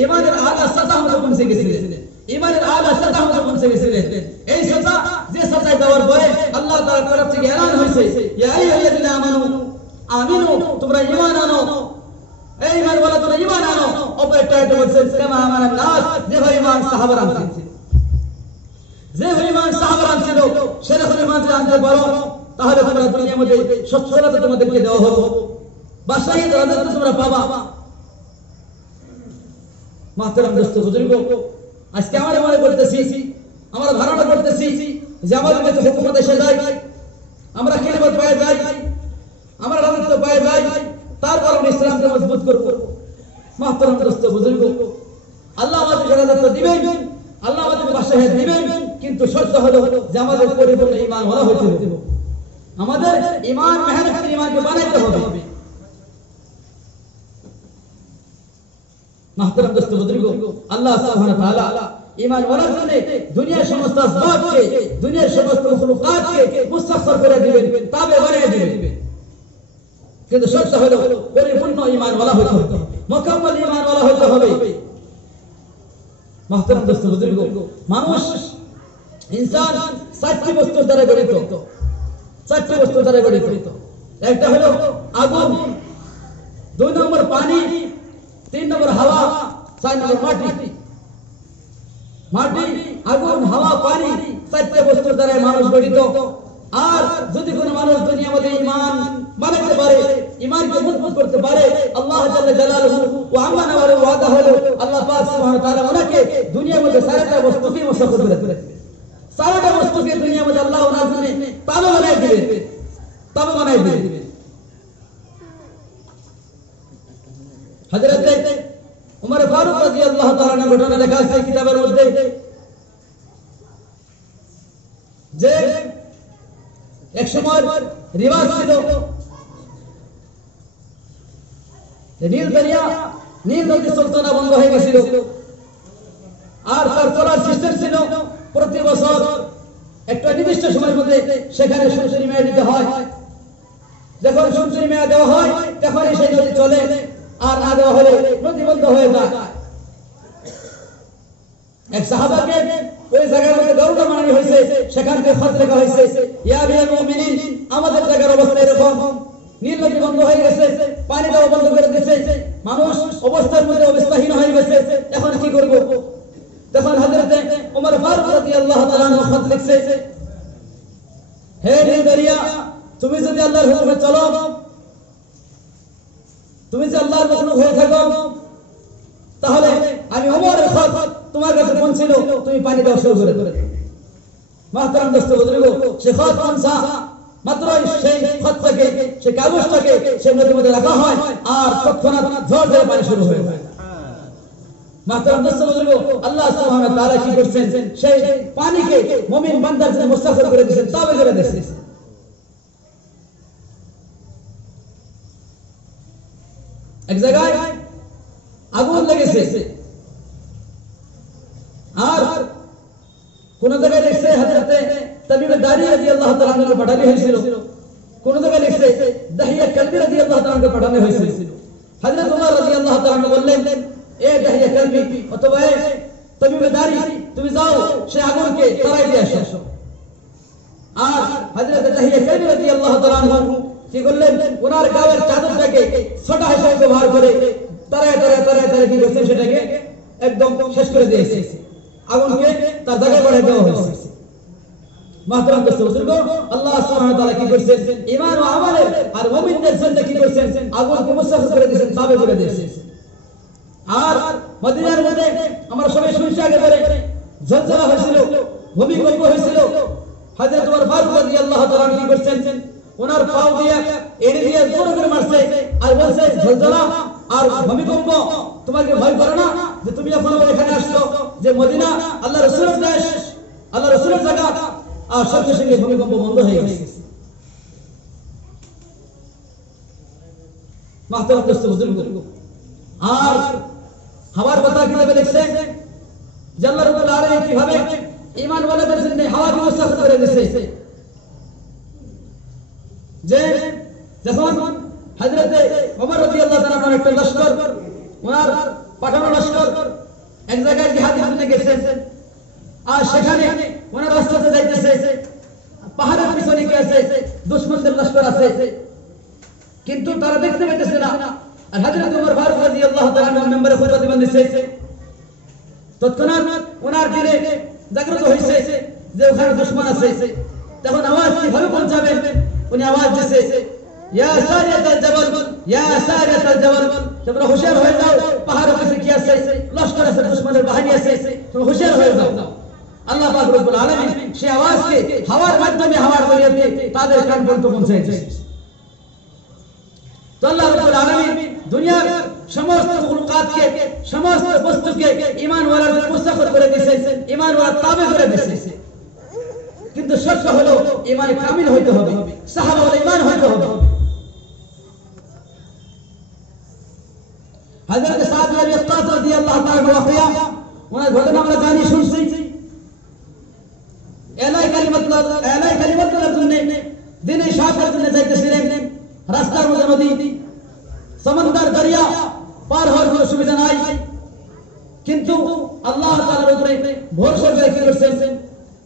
ঈমানের আলা সতহ মধ্যে পৌঁছে গেছিলেন, ঈমানের আলা সতহ মধ্যে পৌঁছে গেছিলেন। এই সতহ, যে সতহ দেওয়ার পরে আল্লাহ তাআলার তরফ থেকে এলান হয়েছে, ইয়া আইয়ুহাল্লাযীনা আমানু আমিনু, তোমরা ঈমান আনো, এই ঈমান ওয়ালা তোমরা ঈমান আনো। অপরটা এটা বলছে কামা আমানান নাস, যেভাবে ঈমান সাহাবারা আনছিল, যেভাবে ঈমান সাহাবারা আনছিল সেরকম ঈমান যদি আনতে পারো, তাহলে তোমরা দুনিয়ার মধ্যে সচ্ছলতা তোমাদেরকে দেওয়া হবে, বাদশাহী রাজত্ব তোমরা পাবা। মাহতারাম দোস্ত বুজুর্গ, আজকে আমরা মনে করতেছি, আমরা ধারণা করতেছি যে আমাদের কাছে হুকুমত এসে যায়, আমরা খেলাফত পায়ে যাই, আমরা রাজত্ব পায়ে যাই, তারপর আমরা ইসলামকে মজবুত করব। মাহতারাম দোস্ত বুজুর্গ, আল্লাহ আমাদেরকে রাজত্ব দিবেন, আল্লাহ আমাদেরকে বাদশাহী দিবেন, কিন্তু শর্ত হলো যে আমাদের পরিপূর্ণ ঈমান ওয়ালা হইতে হবে, আমাদের ঈমান মেহনত করে ঈমানকে বানাইতে হবে। মাহতারাম দোস্ত বুজুর্গ, আল্লাহ সুবহানাহু ওয়া তাআলা ঈমান ওয়ালার জন্য দুনিয়ার সমস্ত আসবাবকে, দুনিয়ার সমস্ত মাখলুকাতকে মুস্তাগফর করে দিবেন, তাবে বানিয়ে দিবেন। কিন্তু শর্ত হলো পরিপূর্ণ ঈমান ওয়ালা হইতে হবে, মুকাম্মাল ঈমান ওয়ালা হইতে হবে। মাহতারাম দোস্ত বুজুর্গ, মানুষ, ইনসান 4টি বস্তুর দ্বারা গঠিত, 4টি বস্তুর দ্বারা গঠিত। একটা হলো আগুন, 2 নম্বর পানি, 3 নম্বর হাওয়া, 4 নম্বর মাটি। মাটি, আগুন, হাওয়া, পানি, 4টি বস্তুর দ্বারা মানুষ গঠিত। আর যদি কোনো মানুষ দুনিয়ার মধ্যে ঈমান বানাতে পারে, ঈমানকে মজবুত করতে পারে, আল্লাহ জাল্লা জালালুহু ওয়া আমানা ওয়া ওয়াদা হলো আল্লাহ পাক সুবহানাহু ওয়া তাআলা ওনাকে দুনিয়ার মধ্যে সারাটা বস্তুকে মুসাফির করে দিবেন, সারাটা বস্তুকে দুনিয়ার মধ্যে আল্লাহ ওনার জন্য তাবে বানায় দিবেন, তাবে বানায় দিবেন। হযরত উমর ফারুক রাদিয়াল্লাহু তাআলা এর ঘটনা লেখা আছে কিতাবের মধ্যে, যে এক সময় রিওয়াজ ছিল নীল দরিয়া, নীল নদী সুলতানা বন্ধ হয়ে গেছিল, আর তার চলার সিস্টেম ছিল প্রতি বছর একটা নির্দিষ্ট সময়ের মধ্যে সেখানে সেঞ্চুরি মেয়াদ দিতে হয়। যখন সেঞ্চুরি মেয়াদ দেওয়া হয় তখনই সেই নদী চলে, আর না দেওয়া হলে নদী বন্ধ হয়ে যায়। এক সাহাবাকে ওই জায়গার মধ্যে দরজা বানানো হয়েছে, সেখান থেকে খত লেখা হয়েছে, ইয়া আমিরুল মুমিনিন, আমাদের জায়গার অবস্থা এরকম, নীল নদী বন্ধ হয়ে গেছে, পানি দেওয়া বন্ধ করে দিয়েছে, মানুষ অবস্থার মধ্যে অবস্থাহীন হয়ে গেছে, এখন কি করব? তখন হযরত ওমর ফারুক রাদিয়াল্লাহু তাআলা আনহু খত লিখছে, হে নীল দরিয়া, তুমি যদি আল্লাহর হুকুমে চলো, তুমি যদি আল্লাহর মাখলুক হয়ে থাকো, তাহলে আমি ওমরের খত তোমার কাছে পৌঁছিল, তুমি পানি দেওয়া শুরু করে দেবে। মাহতারাম দোস্ত বুজুর্গ, সে খত পৌঁছা মাত্র সেই খতটাকে, সেই কাগজটাকে সেই নদীর মধ্যে রাখা হয়, আর তৎক্ষণাৎ ঝড় ধরে পানি শুরু হয়ে যায়। মাহতারাম দোস্ত বুজুর্গ, আল্লাহ সুবহানাহু ওয়া তাআলা কি করছেন, সেই পানিকে মুমিন বান্দার জন্য মুস্তাফির করে দিয়েছেন, তাবে করে দিয়েছেন। এক জায়গায় আগুন লেগেছে, আর কোন জায়গায় লিখছে হযরত তামিম দারি রাদিয়াল্লাহু তাআলা আনহু পাঠানো হয়েছিল, কোন জায়গায় লিখছে দাহিয়া কালবি রাদিয়াল্লাহু তাআলা আনহু পাঠানো হয়েছিল। হযরত ওমর রাদিয়াল্লাহু তাআলা আনহু বললেন, এ দাহিয়া কালবি অথবা এ তামিম দারি, তুমি যাও সেই আগুনকে তাড়াই দিয়ে আসো। আর হযরত দাহিয়া কালবি রাদিয়াল্লাহু তাআলা আনহু কি করলেন, ওনার গায়ের চাদরটাকে ছোটা হিসেবে ব্যবহার করে তাড়াই কি করছেন, সেটাকে একদম শেষ করে দিয়েছে, আগুনকে তার জায়গায় বাড়িয়ে দেওয়া হয়েছে। মাহতারাম দোস্ত বুজুর্গ, আল্লাহ সুবহানাহু ওয়া তাআলা কি করেছেন, ঈমান ও আমলের আর মুমিনদের জন্য কি করেছেন, আগুনকে মুস্তাফির করে দিয়েছেন, তাবে করে দিয়েছেন। আর মদিনার মধ্যে আমরা সবাই শুনছি আগে ধরে জলজলা হয়েছিল, ভূমিকম্প হয়েছিল। হযরত ওমর ফারুক রাদিয়াল্লাহু তাআলা কি করেছেন, ওনার পাও দিয়ে এড়ে দিয়ে জোরে করে মারছে, আর বলছে জলজলা আর ভূমিকম্প তোমাকে ভয় করে না, যে তুমি যখন এখানে আসছো যে মদিনা আল্লাহ রাসূলের দেশ, আল্লাহ রাসূলের জায়গা, আর সঙ্গে সঙ্গে ভূমিকম্প বন্ধ হয়ে গেছে। মাহতারাম দোস্ত বুজুর্গ, আর হাওয়ার কথা কিভাবে দেখছে যে আল্লাহ রাব্বুল আলামিন কিভাবে ঈমান ওয়ালাদের জন্য হাওয়াকে মুস্তাফিদ করে দিয়েছে। যে যখন হযরত ওমর রাদিয়াল্লাহু তাআলা এর একটা লশকর, ওনার পাঠানো লশকর এক জায়গায় জিহাদের জন্য গেছে, আর সেখানে ওনার রাস্তাতে যাইতেছে, পাহাড়ের পিছনে কি আছে, দুশমনদের লশকর আছে, কিন্তু তারা দেখতে পাইতেছে না। আর হযরত ওমর ফারুক রাদিয়াল্লাহু তাআলা মেম্বারে খুতবা দিবেন দিয়েছে, তৎক্ষণাৎ ওনার দিলে জাগ্রত হয়েছে যে ওখানে দুশমন আছে। তখন আওয়াজ কিভাবে পৌঁছাবে, উনি আওয়াজ দিয়েছে, ইয়া সারিয়াতাল জাবাল, ইয়া সারিয়াতাল জাবাল, তোমরা হুঁশিয়ার হয়ে যাও, পাহাড়ের কাছে কি আছে, লশকর আছে, দুশমনের বাহিনী আছে, তোমরা হুঁশিয়ার হয়ে যাও। আল্লাহ পাক রব্বুল আলামিন সেই আওয়াজকে হাওয়ার মাধ্যমে, হাওয়ার জরিয়াতে তাদের কান পর্যন্ত পৌঁছায়। তো আল্লাহ রাব্বুল আলামিন দুনিয়ার সমস্ত মখলুকাতকে, সমস্ত বস্তুকে ঈমান ওয়ালাদের মুস্তাফিদ করে দিয়েছেন, ঈমান ওয়ালা তাবে করে দিয়েছেন। কিন্তু শর্ত হলো ঈমান কামিল হইতে হবে, সাহাবাউল ঈমান হইতে হবে। হযরত সাদ বিন আবি ওয়াক্কাস রাদিয়াল্লাহু তাআলা ওয়াকিয়া, ওনার ঘটনা আমরা জানি শুনছি। এলাই কালিমাতুল্লাহর জন্য, দ্বীনে শাহাদাতের জন্য যাইতেছিলেন, রাস্তার মধ্যে নদী, সমুদ্র, দরিয়া পার হওয়ার কোনো সুবিধা নাই, কিন্তু আল্লাহ তাআলার উপরে ভরসা করে কি করছেন,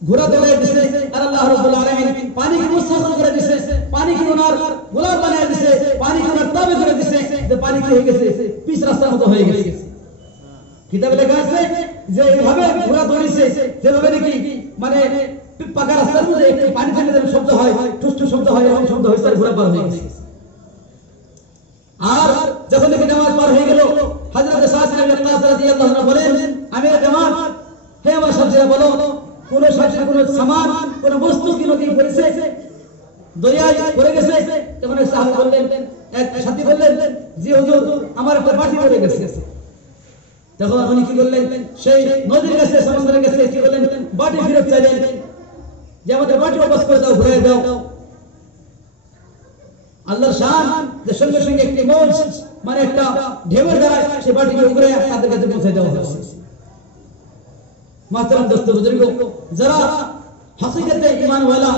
ঘোড়া দৌড়ায় দিছে, আর আল্লাহ রাব্বুল আলামিন পানিকে মুস্তাফিদ করে দিছে, পানিকে ওনার গোলাম বানিয়ে দিছে, পানিকে ওনার তাবে করে দিছে, যে পানি কি হয়ে গেছে, পিচ রাস্তার মতো হয়ে গেছে। কিতাবে লেখা আছে যে এইভাবে ঘোড়া দৌড়িছে, যেভাবে নাকি মানে পাকা রাস্তার মধ্যে একটু পানি থেকে যেন শব্দ হয়, ঠুস শব্দ হয়, এরকম শব্দ হয়েছে, আর ঘোড়া পার হয়ে গেছে। আর যখন নাকি নামাজ পার হয়ে গেল, হযরত সাদ বিন আবি ওয়াক্কাস রাদিয়াল্লাহু আনহু বলেন, আমির জামাত, হে আমার সাথীরা, বলো কোন সাথীর কোন সামান, কোন বস্তু কি নদী পড়েছে, দরিয়ায় পড়ে গেছে? তখন এক সাহাবী বললেন, এক সাথী বললেন, জি হুজুর, আমার একটা বাটি পড়ে গেছে। তখন উনি কি বললেন, সেই নদীর কাছে, সমুদ্রের কাছে কি বললেন, বাটি ফেরত চাইলেন, যে আমাদের বাটি ওয়াপস করে দাও, ঘুরে দাও। আল্লাহর শান, যে সঙ্গে সঙ্গে একটি মৌজ মানে একটা ঢেউয়ের দ্বারা সেই বাটিকে উপরে তাদের কাছে পৌঁছে দেওয়া হয়েছে। মাহতারাম দোস্ত বুজুর্গ, যারা হাকিকতে ঈমান ওয়ালা,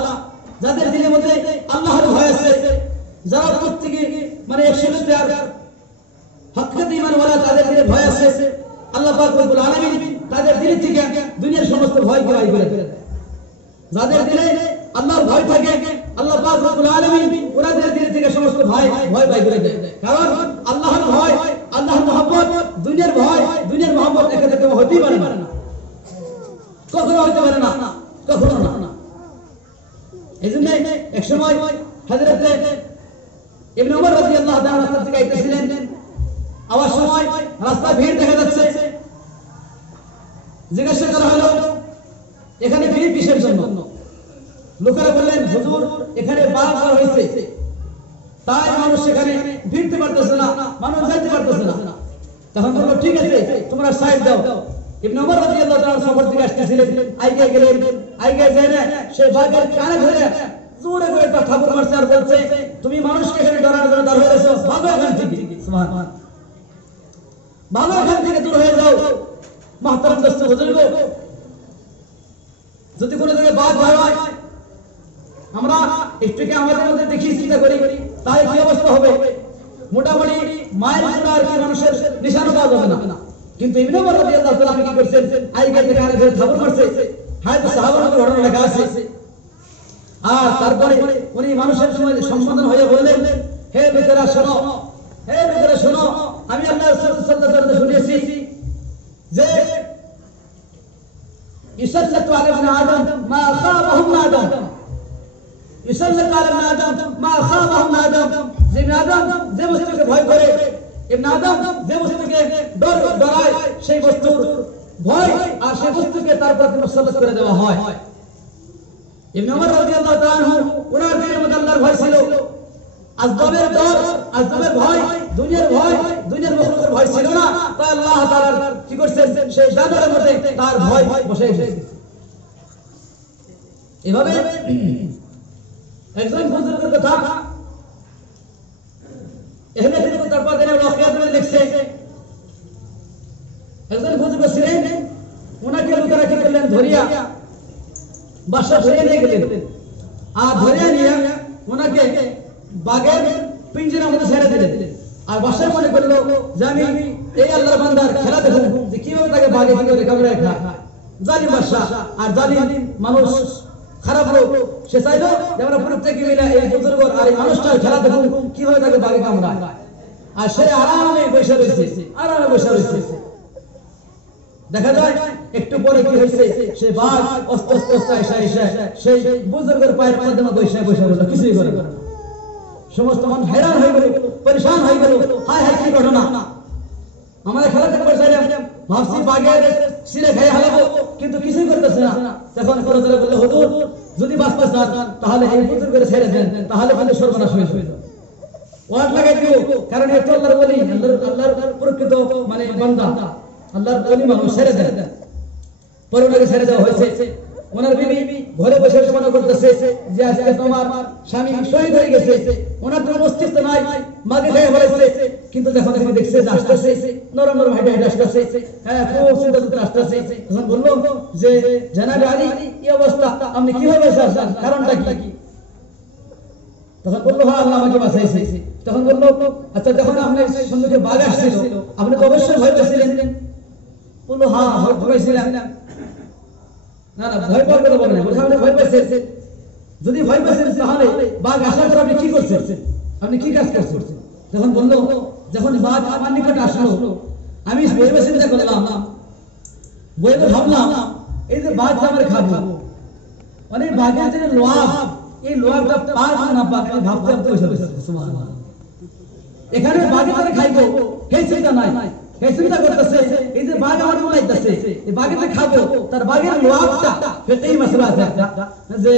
যাদের দিলের মধ্যে আল্লাহর ভয় আছে, যারা প্রত্যেকে মানে 100% হাকিকতে ঈমান ওয়ালা, তাদের দিলে ভয় আছে, আল্লাহ পাক রব্বুল আলামিন তাদের দিল থেকে দুনিয়ার সমস্ত ভয়কে বাইর করে দেয়। যাদের দিলে আল্লাহর ভয় থাকে, আল্লাহ পাক রব্বুল আলামিন ওনাদের দিল থেকে সমস্ত ভয় বাইর করে দেয়। কারণ আল্লাহর ভয়, আল্লাহর মহব্বত, দুনিয়ার ভয়, দুনিয়ার মহব্বত একে হতেই পারে না, কখনো হতে পারে না, কখনো না। এই জন্য এক সময় হযরত ইবনে ওমর রাদিয়াল্লাহু তাআলা রাস্তা থেকে আইতেছিলেন, আওয়াজ সময় রাস্তায় ভিড় দেখা যাচ্ছে। জিজ্ঞাসা করা হলো, এখানে ভিড় কিসের জন্য? লোকেরা বললেন, হুজুর, এখানে বাঘ হয়েছে, তাই মানুষ এখানে ভিড়তে পারতেছে না, মানুষ যাইতে পারতেছে না। তখন বলল, ঠিক আছে, তোমরা সাইড দাও। ইবনে ওমর রাদিয়াল্লাহু তাআলা সফর থেকে আসতেছিলেন, আইগে গেলেন, আইগে গেলে সেই বাঘের কানে ধরে জোরে করে একটা ঠাকুর মারছে, আর বলছে, তুমি মানুষকে এখানে ডরানোর জন্য দাঁড় হয়েছো, ভাগো এখান থেকে, সুবহানাল্লাহ, ভাগো এখান থেকে, দূর হয়ে যাও। মাহতারাম দোস্ত বুজুর্গ, যদি কোনো জায়গায় বাঘ ভয় হয়, আমরা একটুকে আমাদের মধ্যে দেখি, চিন্তা করি, তাই কি অবস্থা হবে? মোটামুটি মায়ের জন্য আর কি মানুষের নিশানা পাওয়া যাবে না। কিন্তু ইবনে ওমর রাদিয়াল্লাহু তাআলা কি করছেন, আইগে থেকে কানে ধরে ঠাকুর মারছে, হয়তো সাহাবাদের ঘটনা লেখা আছে। আর তারপরে উনি মানুষের সময় সম্বোধন হয়ে বললেন, হে বেচারা শোনো, হে বেচারা শোনো, আমি আল্লাহর রাসূল সাল্লাল্লাহু আলাইহি ওয়াসাল্লাম শুনেছি যে ইসাল্লাতু আলা ইবনে আদম মা খাবাহুম আদম, ইসাল্লাতু আলা ইবনে আদম মা খাবাহুম আদম, যে ইবনে আদম যে বস্তুকে ভয় করে, ইবনে আদম যে বস্তুকে ডরায়, সেই বস্তুর ভয় আর সেই বস্তুকে তার প্রতি মুসাল্লাত করে দেওয়া হয়। ইবনে ওমর রাদিয়াল্লাহু তাআলা আনহু, ওনার দিলের মধ্যে আল্লাহর ভয় ছিল, আসবাবের ডর, আসবাবের ভয়, দুনিয়ার ভয়, দুনিয়ার মখলুকের ভয় ছিল না, তাই আল্লাহ তাআলা কি করছেন, সেই জানোয়ারের মধ্যে তার ভয় বসে এসেছে। এভাবে একজন বুজুর্গের কথা এখানে থেকে তারপর দিনে ওয়াকিয়াত में লিখছে, একজন বুজুর্গ ছিলেন, ওনাকে লোকেরা কি করলেন, ধরিয়া বাসা ধরিয়ে নিয়ে গেলেন, আর ধরিয়ে নিয়ে ওনাকে বাঘের পিঞ্জরার মধ্যে ছেড়ে দিলেন। আর বাসায় মনে করলো যে আমি এই আল্লাহর বান্দার খেলা দেখুন যে কিভাবে তাকে বাঘে কি করে কামড়ায় খায়। জালিম বাদশা আর জালিম মানুষ, খারাপ লোক, সে চাইলো যে আমরা প্রত্যেকে মিলে এই বুজুর্গ আর এই মানুষটার খেলা দেখুন কিভাবে তাকে বাঘে কামড়ায়। আর সে আরামে বসে রয়েছে, আরামে বসে রয়েছে। দেখা যায় একটু পরে কি হয়েছে, সে বাঘ অস্তে আস্তে এসে সেই বুজুর্গের পায়ের মাধ্যমে বসে বসে রইল, কিছুই করে না। সমস্ত মানুষ हैरान হয়ে গেল, পরেশান হয়ে গেল, হায় হায় কি ঘটনা, আমাদের খেলা দেখতে চাইলাম, ভাবছি বাঘের শিরে খেয়ে হালাবো, কিন্তু কিছুই করতেছে না। তখন করতলে বলল, হুজুর যদি বাঁচতে চান তাহলে এই বুজুর্গের ছেড়ে দেন, তাহলে কিন্তু সর্বনাশ হয়ে যাবে। ওয়াট লাগাই দিও, কারণ এত আল্লাহর ওলি, আল্লাহর প্রকৃত মানে বান্দা, আল্লাহর ওলি মানুষ, ছেড়ে দেন। পরে ওনাকে ছেড়ে দেওয়া হয়েছে। ওনার বিবি ঘরে বসে মনে করতেছে যে আজকে তোমার স্বামী শহীদ হয়ে গেছে, ওনার কোনো অস্তিত্ব নাই, মাকে খেয়ে ফেলেছে। কিন্তু যখন তিনি দেখছে যে আসতেছে, নরম নরম হাইটে হাইটে আসতেছে, হ্যাঁ খুব চিন্তা করতে আসতেছে, তখন বললো যে জানাবে আলী এই অবস্থা আপনি কিভাবে আসছেন, কারণটা কি? তখন বললো হ্যাঁ আল্লাহ আমাকে বাঁচাইছে। তখন বললো আচ্ছা যখন আপনার সম্মুখে বাঘ আসছিল আপনি তো অবশ্যই ভয় পেয়েছিলেন? বললো হ্যাঁ ভয় পেয়েছিলাম। না না ভয় পাওয়ার কথা বলেন, বলছে আপনি ভয় পেয়েছেন, যদি ভয় পেয়েছেন তাহলে বাঘ আসার পর আপনি কি করছেন, আপনি কি কাজ করছেন? তখন বললো যখন বাঘ আমার নিকট আসলো আমি বই বসে চিন্তা করলাম, বইয়ে ভাবলাম এই যে বাঘ আমার খাবো, মানে বাঘের যে লোভ, এই লোভটা পাক না পাক আমি ভাবতে সুবহানাল্লাহ। এখানে বাঘে তারা খাইবো এই চিন্তা নাই, এই চিন্তা করতেছে এই যে বাঘ আমার উড়াইতেছে, এই বাঘে যে খাবো তার বাঘের লোভটা, এই মাসলা আছে একটা যে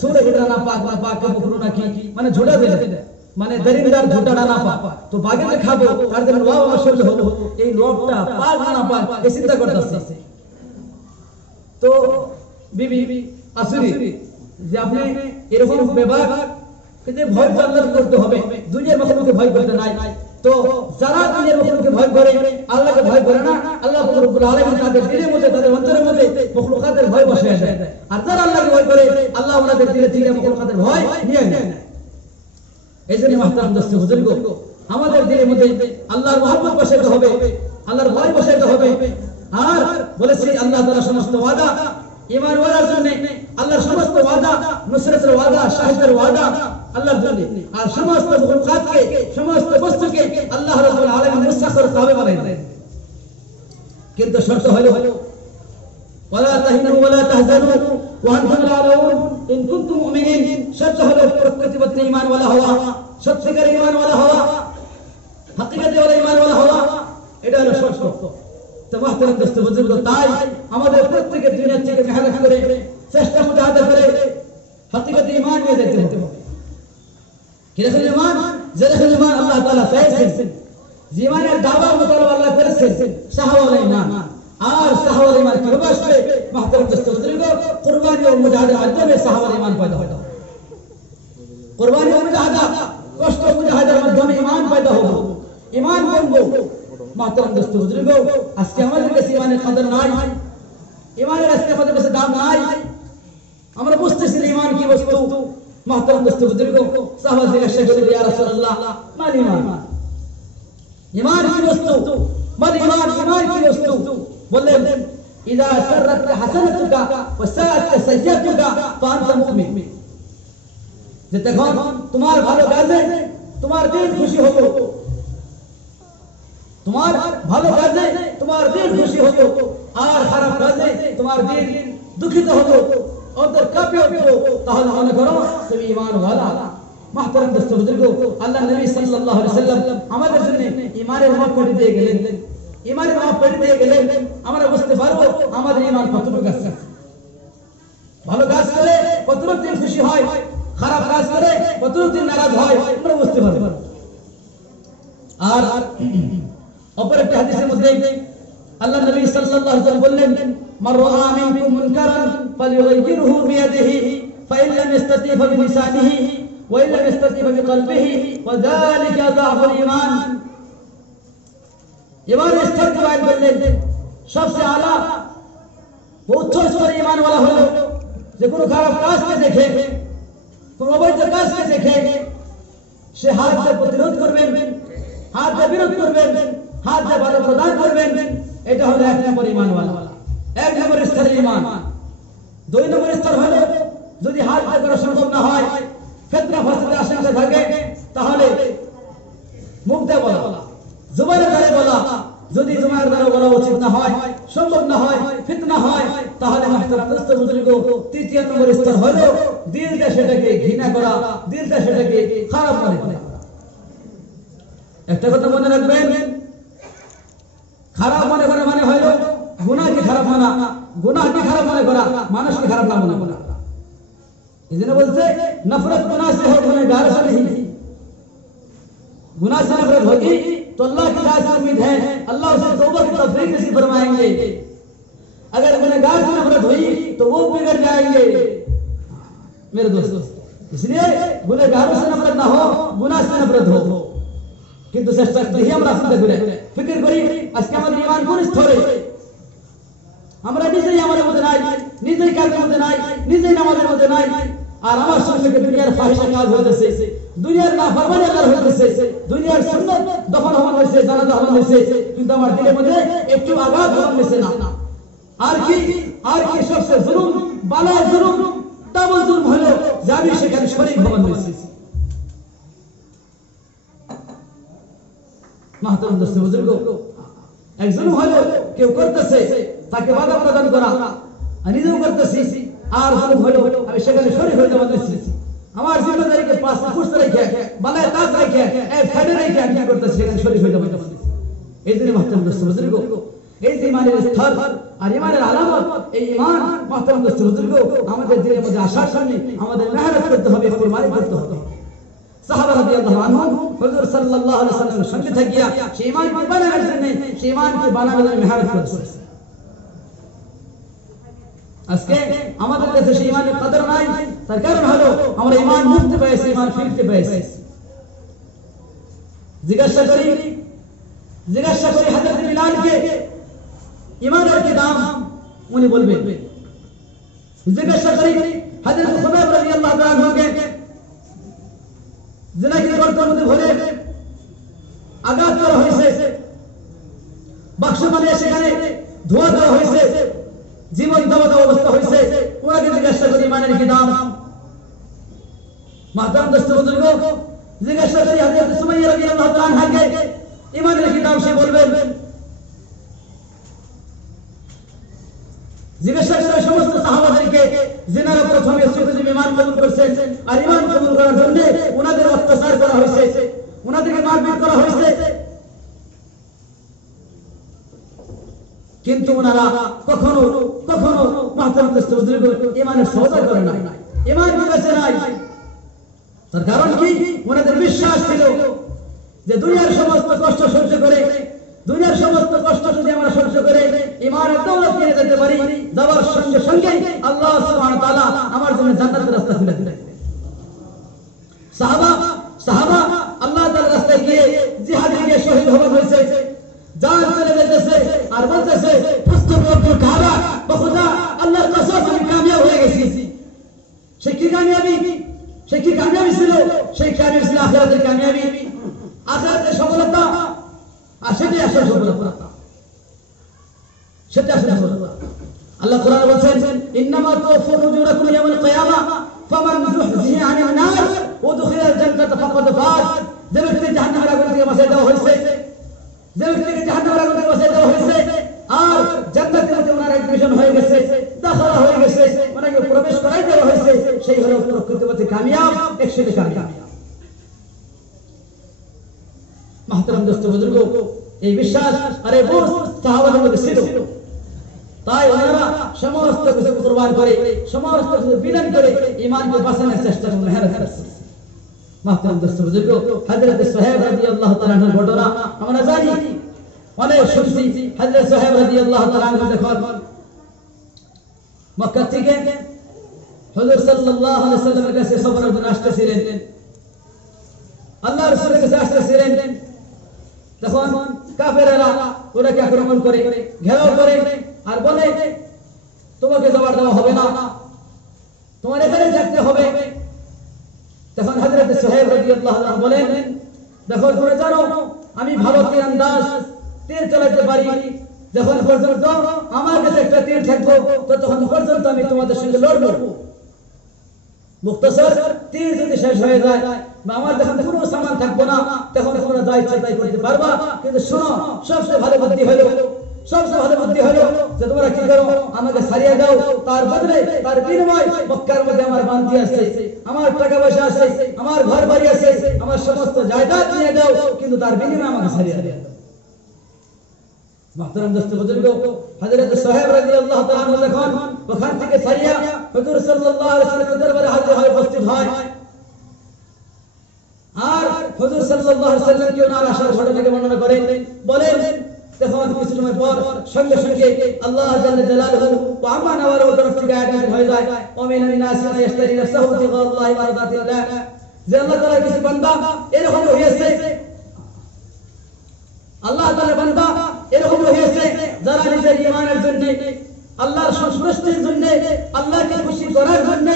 সূরা হিজরা না পাক না পাক বকরু না কি মানে ঝোড়া দেয়, মানে দরিন্দার ঝোটাটা না পাক, তো বাঘে যে খাবো তার যে লোভ আমার শরীরে হলো, এই লোভটা পাক না পাক এই চিন্তা করতেছে। তো বিবি আসুরি যে আপনি এরকম বেবাক কিন্তু ভয় আল্লাহকে করতে হবে, দুনিয়ার মখলুককে ভয় করতে নাই। তো যারা দুনিয়ার মখলুককে ভয় করে আল্লাহকে ভয় করে না, আল্লাহ রব্বুল আলামিন তাদের দিলের মধ্যে তাদের অন্তরের মধ্যে মখলুকাতের ভয় বসিয়ে দেয়। আর যারা আল্লাহকে ভয় করে আল্লাহ ওনাদের দিলে দিলে মখলুকাতের ভয় নিয়ে নেয়। এই জন্য মুহতারাম দোস্ত বুজুর্গ, আমাদের দিলের মধ্যে আল্লাহর মহব্বত বসাইতে হবে, আল্লাহর ভয় বসাইতে হবে। আর বলেছি আল্লাহ তাআলা সমস্ত ওয়াদা ঈমান ওয়ালার জন্য, আল্লাহর সমস্ত ওয়াদা নুসরাতের ওয়াদা, শাহাদাতের ওয়াদা আল্লাহর জন্য। আর সমস্ত মখলুকাতকে, সমস্ত বস্তুকে আল্লাহ রাব্বুল আলামিন মুস্তাকর কাবে বানাইলেন। কিন্তু শর্ত হলো ওয়ালা তাহিনু ওয়ালা তাহজানু ওয়া আনতুম আ'লাউন ইন কুনতুম মুমিনিন। শর্ত হলো প্রকৃতিবদ্ধ ঈমান ওয়ালা হওয়া, সত্যিকার ঈমান ওয়ালা হওয়া, হাকিকতে ওয়ালা ঈমান ওয়ালা হওয়া, এটা হলো শর্ত। তো মুহতারাম দোস্ত বুজুর্গ, তাই আমাদের প্রত্যেকের দুনিয়া থেকে মেহনত করে চেষ্টা মুজাহাদা করে হাকিকতে ঈমান নিয়ে যেতে হবে। কিরকম ঈমান? যেরকম ঈমান আল্লাহ তাআলা চাইছেন, জীবনের দাবা মোতাবেক আল্লাহ করেছেন শাহওয়াল ঈমান। আর শাহওয়াল ঈমান কিভাবে আসবে? মুহতারাম দোস্ত বুজুর্গ, কুরবানি ও মুজাহাদার মাধ্যমে শাহওয়াল ঈমান পয়দা হবে। কুরবানি ও মুজাহাদা, কষ্ট মুজাহাদার মাধ্যমে ঈমান পয়দা হবে, ঈমান বনবো। মুহতারাম দোস্ত বুজুর্গ, আজকে আমাদের কাছে ঈমানের কদর নাই, ঈমানের আজকে আমাদের কাছে দাম নাই, আমরা বুঝতেছি ঈমান কি বস্তু। মুহতারাম দোস্ত বুজুর্গ, সাহাবা জিজ্ঞাসা করলেন ইয়া রাসূলুল্লাহ মাল ঈমান, ঈমান কি বস্তু, মাল ঈমান, ঈমান কি বস্তু? বললেন ইযা সাররাতকা হাসানাতুকা ওয়া সাআতকা সাইয়্যাতুকা ফাআনতা মুমিন। যে তখন তোমার ভালো কাজে তোমার দিল খুশি হতো, তোমার ভালো কাজে তোমার দিল খুশি হতো, আর খারাপ কাজে তোমার দিল দুঃখিত হতো, অন্তর কাঁপে উঠতো, তাহলে মনে করো তুমি ঈমান ওয়ালা। মুহতারাম দোস্ত বুজুর্গ, আল্লাহ নবী সাল্লাল্লাহু আলাইহি ওয়াসাল্লাম আমাদের জন্য ঈমানের মাপ করে দিয়ে গেলেন, ঈমানের মাপ করে দিয়ে গেলেন। আমরা বুঝতে পারবো আমাদের ঈমান কতটুকু আছে। ভালো কাজ করে কতটুকু দিল খুশি হয়, খারাপ কাজ করে কতদিন নারাজ হয় আমরা বুঝতে পারবো। আর অপর একটা হাদিসের মধ্যে আল্লাহ নবী সাল্লাল্লাহু আলাইহি ওয়াসাল্লাম বললেন, মান রাআ মিনকুম মুনকারান ফালইউগাইয়িরহু বিয়াদিহি ফাইন লাম ইস্তাতি ফাবিলিসানিহি ওয়া ইন লাম ইস্তাতি ফাবিকলবিহি ওয়া যালিকা যাফুল ঈমান। ঈমানের স্তর কি বয়ান করলেন? সবচেয়ে আলা উচ্চ স্তরের ঈমান ওয়ালা হলো যে কোনো খারাপ কাজকে দেখে, কোনো অবৈধ কাজকে দেখে সে হাত দিয়ে প্রতিরোধ করবেন, হাত দিয়ে বিরোধ করবেন, হাত দিয়ে বাধা প্রদান করবেন। এটা হলো এক নম্বর ঈমান ওয়ালা, এক নম্বর স্তরের ঈমান। দুই নম্বর স্তর হলো যদি হাত দিয়ে করা সম্ভব না হয়, ফিতনা ফাসাদের আশঙ্কা থাকে, তাহলে মুখ দিয়ে বলা, জবানের দ্বারা বলা। যদি জবানের দ্বারা বলা উচিত না হয়, সম্ভব না হয়, ফিতনা হয়, তাহলে মুহতারাম দোস্ত বুজুর্গ তৃতীয় নম্বর স্তর হলো দিল দিয়ে সেটাকে ঘৃণা করা, দিল দিয়ে সেটাকে খারাপ মনে করা। একটা কথা মনে রাখবেন, খারাপ মনে করা মানে হলো গুনাহকে খারাপ মানা, গুনাহকে খারাপ মনে করা, মানুষকে খারাপ না মনে করা। এজন্য বলছে নফরত গুনাহ से हो गुनहगार से नहीं, गुनाह से नफरत होगी तो अल्लाह की राह से उम्मीद है अल्लाह उसे तौबा की तौफीक नसीब फरमाएंगे। अगर गुनहगार से नफरत हुई तो वो बिगड़ जाएंगे मेरे दोस्त। इसलिए गुनहगारों से नफरत ना हो, गुनाह से नफरत हो। কিন্তু চেষ্টা করি আমরা চিন্তা করে ফিকির করি আজকে আমাদের ঈমান কোন স্তরে, আমরা নিজেই আমাদের মধ্যে নাই, নিজেই কাজের মধ্যে নাই, নিজেই নামাজের মধ্যে নাই। আর আমার সঙ্গে দুনিয়ার ফাহিশা কাজ হইতেছে, দুনিয়ার নাফরমানি আল্লাহর হইতেছে, দুনিয়ার সুন্নাত দফন হওয়া হইছে, জানাজা হওয়া হইছে, কিন্তু আমার দিলের মধ্যে একটু আঘাত হওয়া হইছে না। আর কি সবচেয়ে জুলুম, বালায় জুলুম, ডাবল জুলুম হলো যে আমি সেখানে শরীক হওয়া হইছে। মাহতারাম দোস্ত বুজুর্গ, এক জুলুম হলো কেউ করতেছে তাকে বাধা প্রদান করা, আর নিজেও করতেছি। আর জুলুম হলো আমি সেখানে শরীক হইতে পারতেছি, আমার জিম্মেদারিকে পাঁচ পুষ্ট রেখে বালায় তাজ রেখে এক সাইডে রেখে আমি করতেছি সেখানে শরীক হইতে পারতেছি। এই জন্য মাহতারাম দোস্ত বুজুর্গ, এই যে ঈমানের স্তর আর ঈমানের আলামত, এই ঈমান মাহতারাম দোস্ত বুজুর্গ আমাদের দিলের মধ্যে আসার জন্য আমাদের মেহনত করতে হবে, কুরবানি করতে হবে। সাহাবা রাদিয়াল্লাহু আনহুম হুজুর সাল্লাল্লাহু আলাইহি ওয়াসাল্লামের সঙ্গে থাকিয়া সেই ঈমানকে বানানোর জন্য, সেই ঈমানকে বানানোর জন্য মেহনত করছে। আজকে আমাদের কাছে সেই ঈমানের কদর নাই, তার কারণ হলো আমরা ঈমান মুক্তি পেয়েছি, ঈমান ফিরতে পেয়েছি। জিজ্ঞাসা করি হযরত বিলালকে ঈমানের কি দাম, উনি বলবেন। জিজ্ঞাসা করি হযরত খুবাইব রাদিয়াল্লাহু তাআলা আনহুকে জিনাকে গর্তের মধ্যে ভরে আঘাত করা হয়েছে, বাক্স বানিয়ে সেখানে ধোয়া দেওয়া হয়েছে, জীবন দেওয়া অবস্থা হয়েছে, ওনাকে জিজ্ঞাসা করি ঈমানের কি দাম। মাহতারাম দোস্ত বুজুর্গ, জিজ্ঞাসা করি হযরত সুমাইয়া রাদিয়াল্লাহু তাআলা আনহাকে ঈমানের কি দাম, সে বলবেন। জিজ্ঞাসা করে সমস্ত সাহাবাদেরকে যিনারা প্রথমে সুখে ঈমান কবুল করেছেন আর ঈমান কবুল করার জন্য ওনাদের অত্যাচার করা হয়েছে, ওনাদেরকে মারপিট করা হয়েছে, কিন্তু ওনারা কখনো মাহতারাম দোস্ত বুজুর্গ ঈমানের সওদা করে নাই, ঈমান বেচে নাই। তার কারণ কি? ওনাদের বিশ্বাস ছিল যে দুনিয়ার সমস্ত কষ্ট সহ্য করে, দুনিয়ার সমস্ত কষ্ট যদি আমরা সহ্য করে ঈমানের দৌলত কিনে যেতে পারি, দেওয়ার সঙ্গে সঙ্গে আল্লাহ সুবহানাহু ওয়া তাআলা আমার জন্য জান্নাতের রাস্তা খুলে দিবেন। সাহাবা আল্লাহ তাআলার রাস্তায় গিয়ে জিহাদে গিয়ে শহীদ হওয়া হয়েছে, জান চলে যেতেছে আর বলতেছে পুস্তকবদ্ধ কাবা বখুদা আল্লাহর কসম আমি কামিয়াব হয়ে গেছি। সে কি কামিয়াবি ছিল? সেই কামিয়াবি ছিল আখিরাতের কামিয়াবি, আখিরাতের সফলতা। আর সেটাই আসল সফলতা, সেটা আসল সফলতা। আল্লাহ কোরআনে বলেন ইন্নামা তুওয়াফাউনা উজুরাকুম ইয়াওমাল কিয়ামাহ ফামান যুহজিহা আনিন নার ওয়া দুখিলাল জান্নাতা ফাকাদ ফাজ। যে ব্যক্তি জাহান্নামের আগুন থেকে বাঁচিয়ে দেওয়া হয়েছে, যে ব্যক্তিকে জাহান্নামের আগুন থেকে বাঁচিয়ে দেওয়া হয়েছে আর জান্নাতের মধ্যে ওনার এডমিশন হয়ে গেছে, দাখিলা হয়ে গেছে, ওনাকে প্রবেশ করাই দেওয়া হয়েছে, সেই হলো প্রকৃতপক্ষে কামিয়াব, 100 কামিয়াব। মাহতারাম দোস্ত বুজুর্গ, এই বিশ্বাস আর এই বোঝ সাহাবাদের মধ্যে ছিল। তাই ওনারা সমস্ত কিছু কুরবান করে, সমস্ত কিছু বিলীন করে ঈমানকে বাঁচানোর চেষ্টা করে মেহনত করছে। মাহতারাম দোস্ত বুজুর্গ, হযরত সুহাইব রাদিয়াল্লাহু তাআলা এর ঘটনা আমরা জানি, অনেক শুনছি। হযরত সুহাইব রাদিয়াল্লাহু তাআলা যখন মক্কা থেকে হুজুর সাল্লাল্লাহু আলাইহি ওয়াসাল্লামের কাছে সফরের জন্য আসতেছিলেন, আল্লাহর রাসূলের কাছে আসতেছিলেন, তখন কাফেররা ওনাকে আক্রমণ করে, ঘেরাও করে আর বলে তোমাকে জবাব দেওয়া হবে না, তোমার এখানে থাকতে হবে। তখন হযরত সুহাইব রাদিয়াল্লাহু আনহু বলেন, দেখো তোমরা জানো আমি ভালো তীরন্দাজ, তীর চালাতে পারি, যখন পর্যন্ত আমার কাছে একটা তীর থাকবে ততক্ষণ পর্যন্ত আমি তোমাদের সঙ্গে লড়বো। মুখতাসার তীর যদি শেষ হয়ে যায় বা আমার যখন কোনো সামান থাকবো না, তখন তোমরা যা ইচ্ছা তাই করতে পারবা। কিন্তু শোনো, সবচেয়ে ভালো বুদ্ধি হলো যে তোমরা কি করো, আমাকে ছাড়িয়ে দাও, তার বদলে তার বিনিময় মক্কার মধ্যে আমার বান্দি আছে, আমার টাকা পয়সা আছে, আমার ঘর বাড়ি আছে, আমার সমস্ত জায়গা নিয়ে দাও, কিন্তু তার বিনিময়ে আমাকে ছাড়িয়ে দাও। মাহতারাম দোস্ত বুজুর্গ, হযরত সুহাইব রাদিয়াল্লাহু তাআলা যখন ওখান থেকে ছাড়িয়ে হুজুর সাল্লাল্লাহু আলাইহি ওয়াসাল্লামের দরবারে হাজির হয়ে উপস্থিত হয়, আর হুজুর সাল্লাল্লাহু আলাইহি ওয়াসাল্লাম কি ওনার আসার ঘটনাকে বর্ণনা করেন, বলেন তখন কিছু সময় পর সঙ্গে সঙ্গে আল্লাহ জাল্লা জালালুহু ওয়া আমানা ওয়ার তরফ থেকে আয়াত হয়ে যায়, ওয়া মিনান নাসি মান ইশতারি নাফসাহু বিগাল্লাহি ওয়া রাদাতিল্লাহ, যে আল্লাহ তাআলা কিছু বান্দা এরকম হয়েছে, আল্লাহ তাআলার বান্দা এরকম হয়েছে যারা নিজের ঈমানের জন্য, আল্লাহর সন্তুষ্টির জন্য, আল্লাহকে খুশি করার জন্য,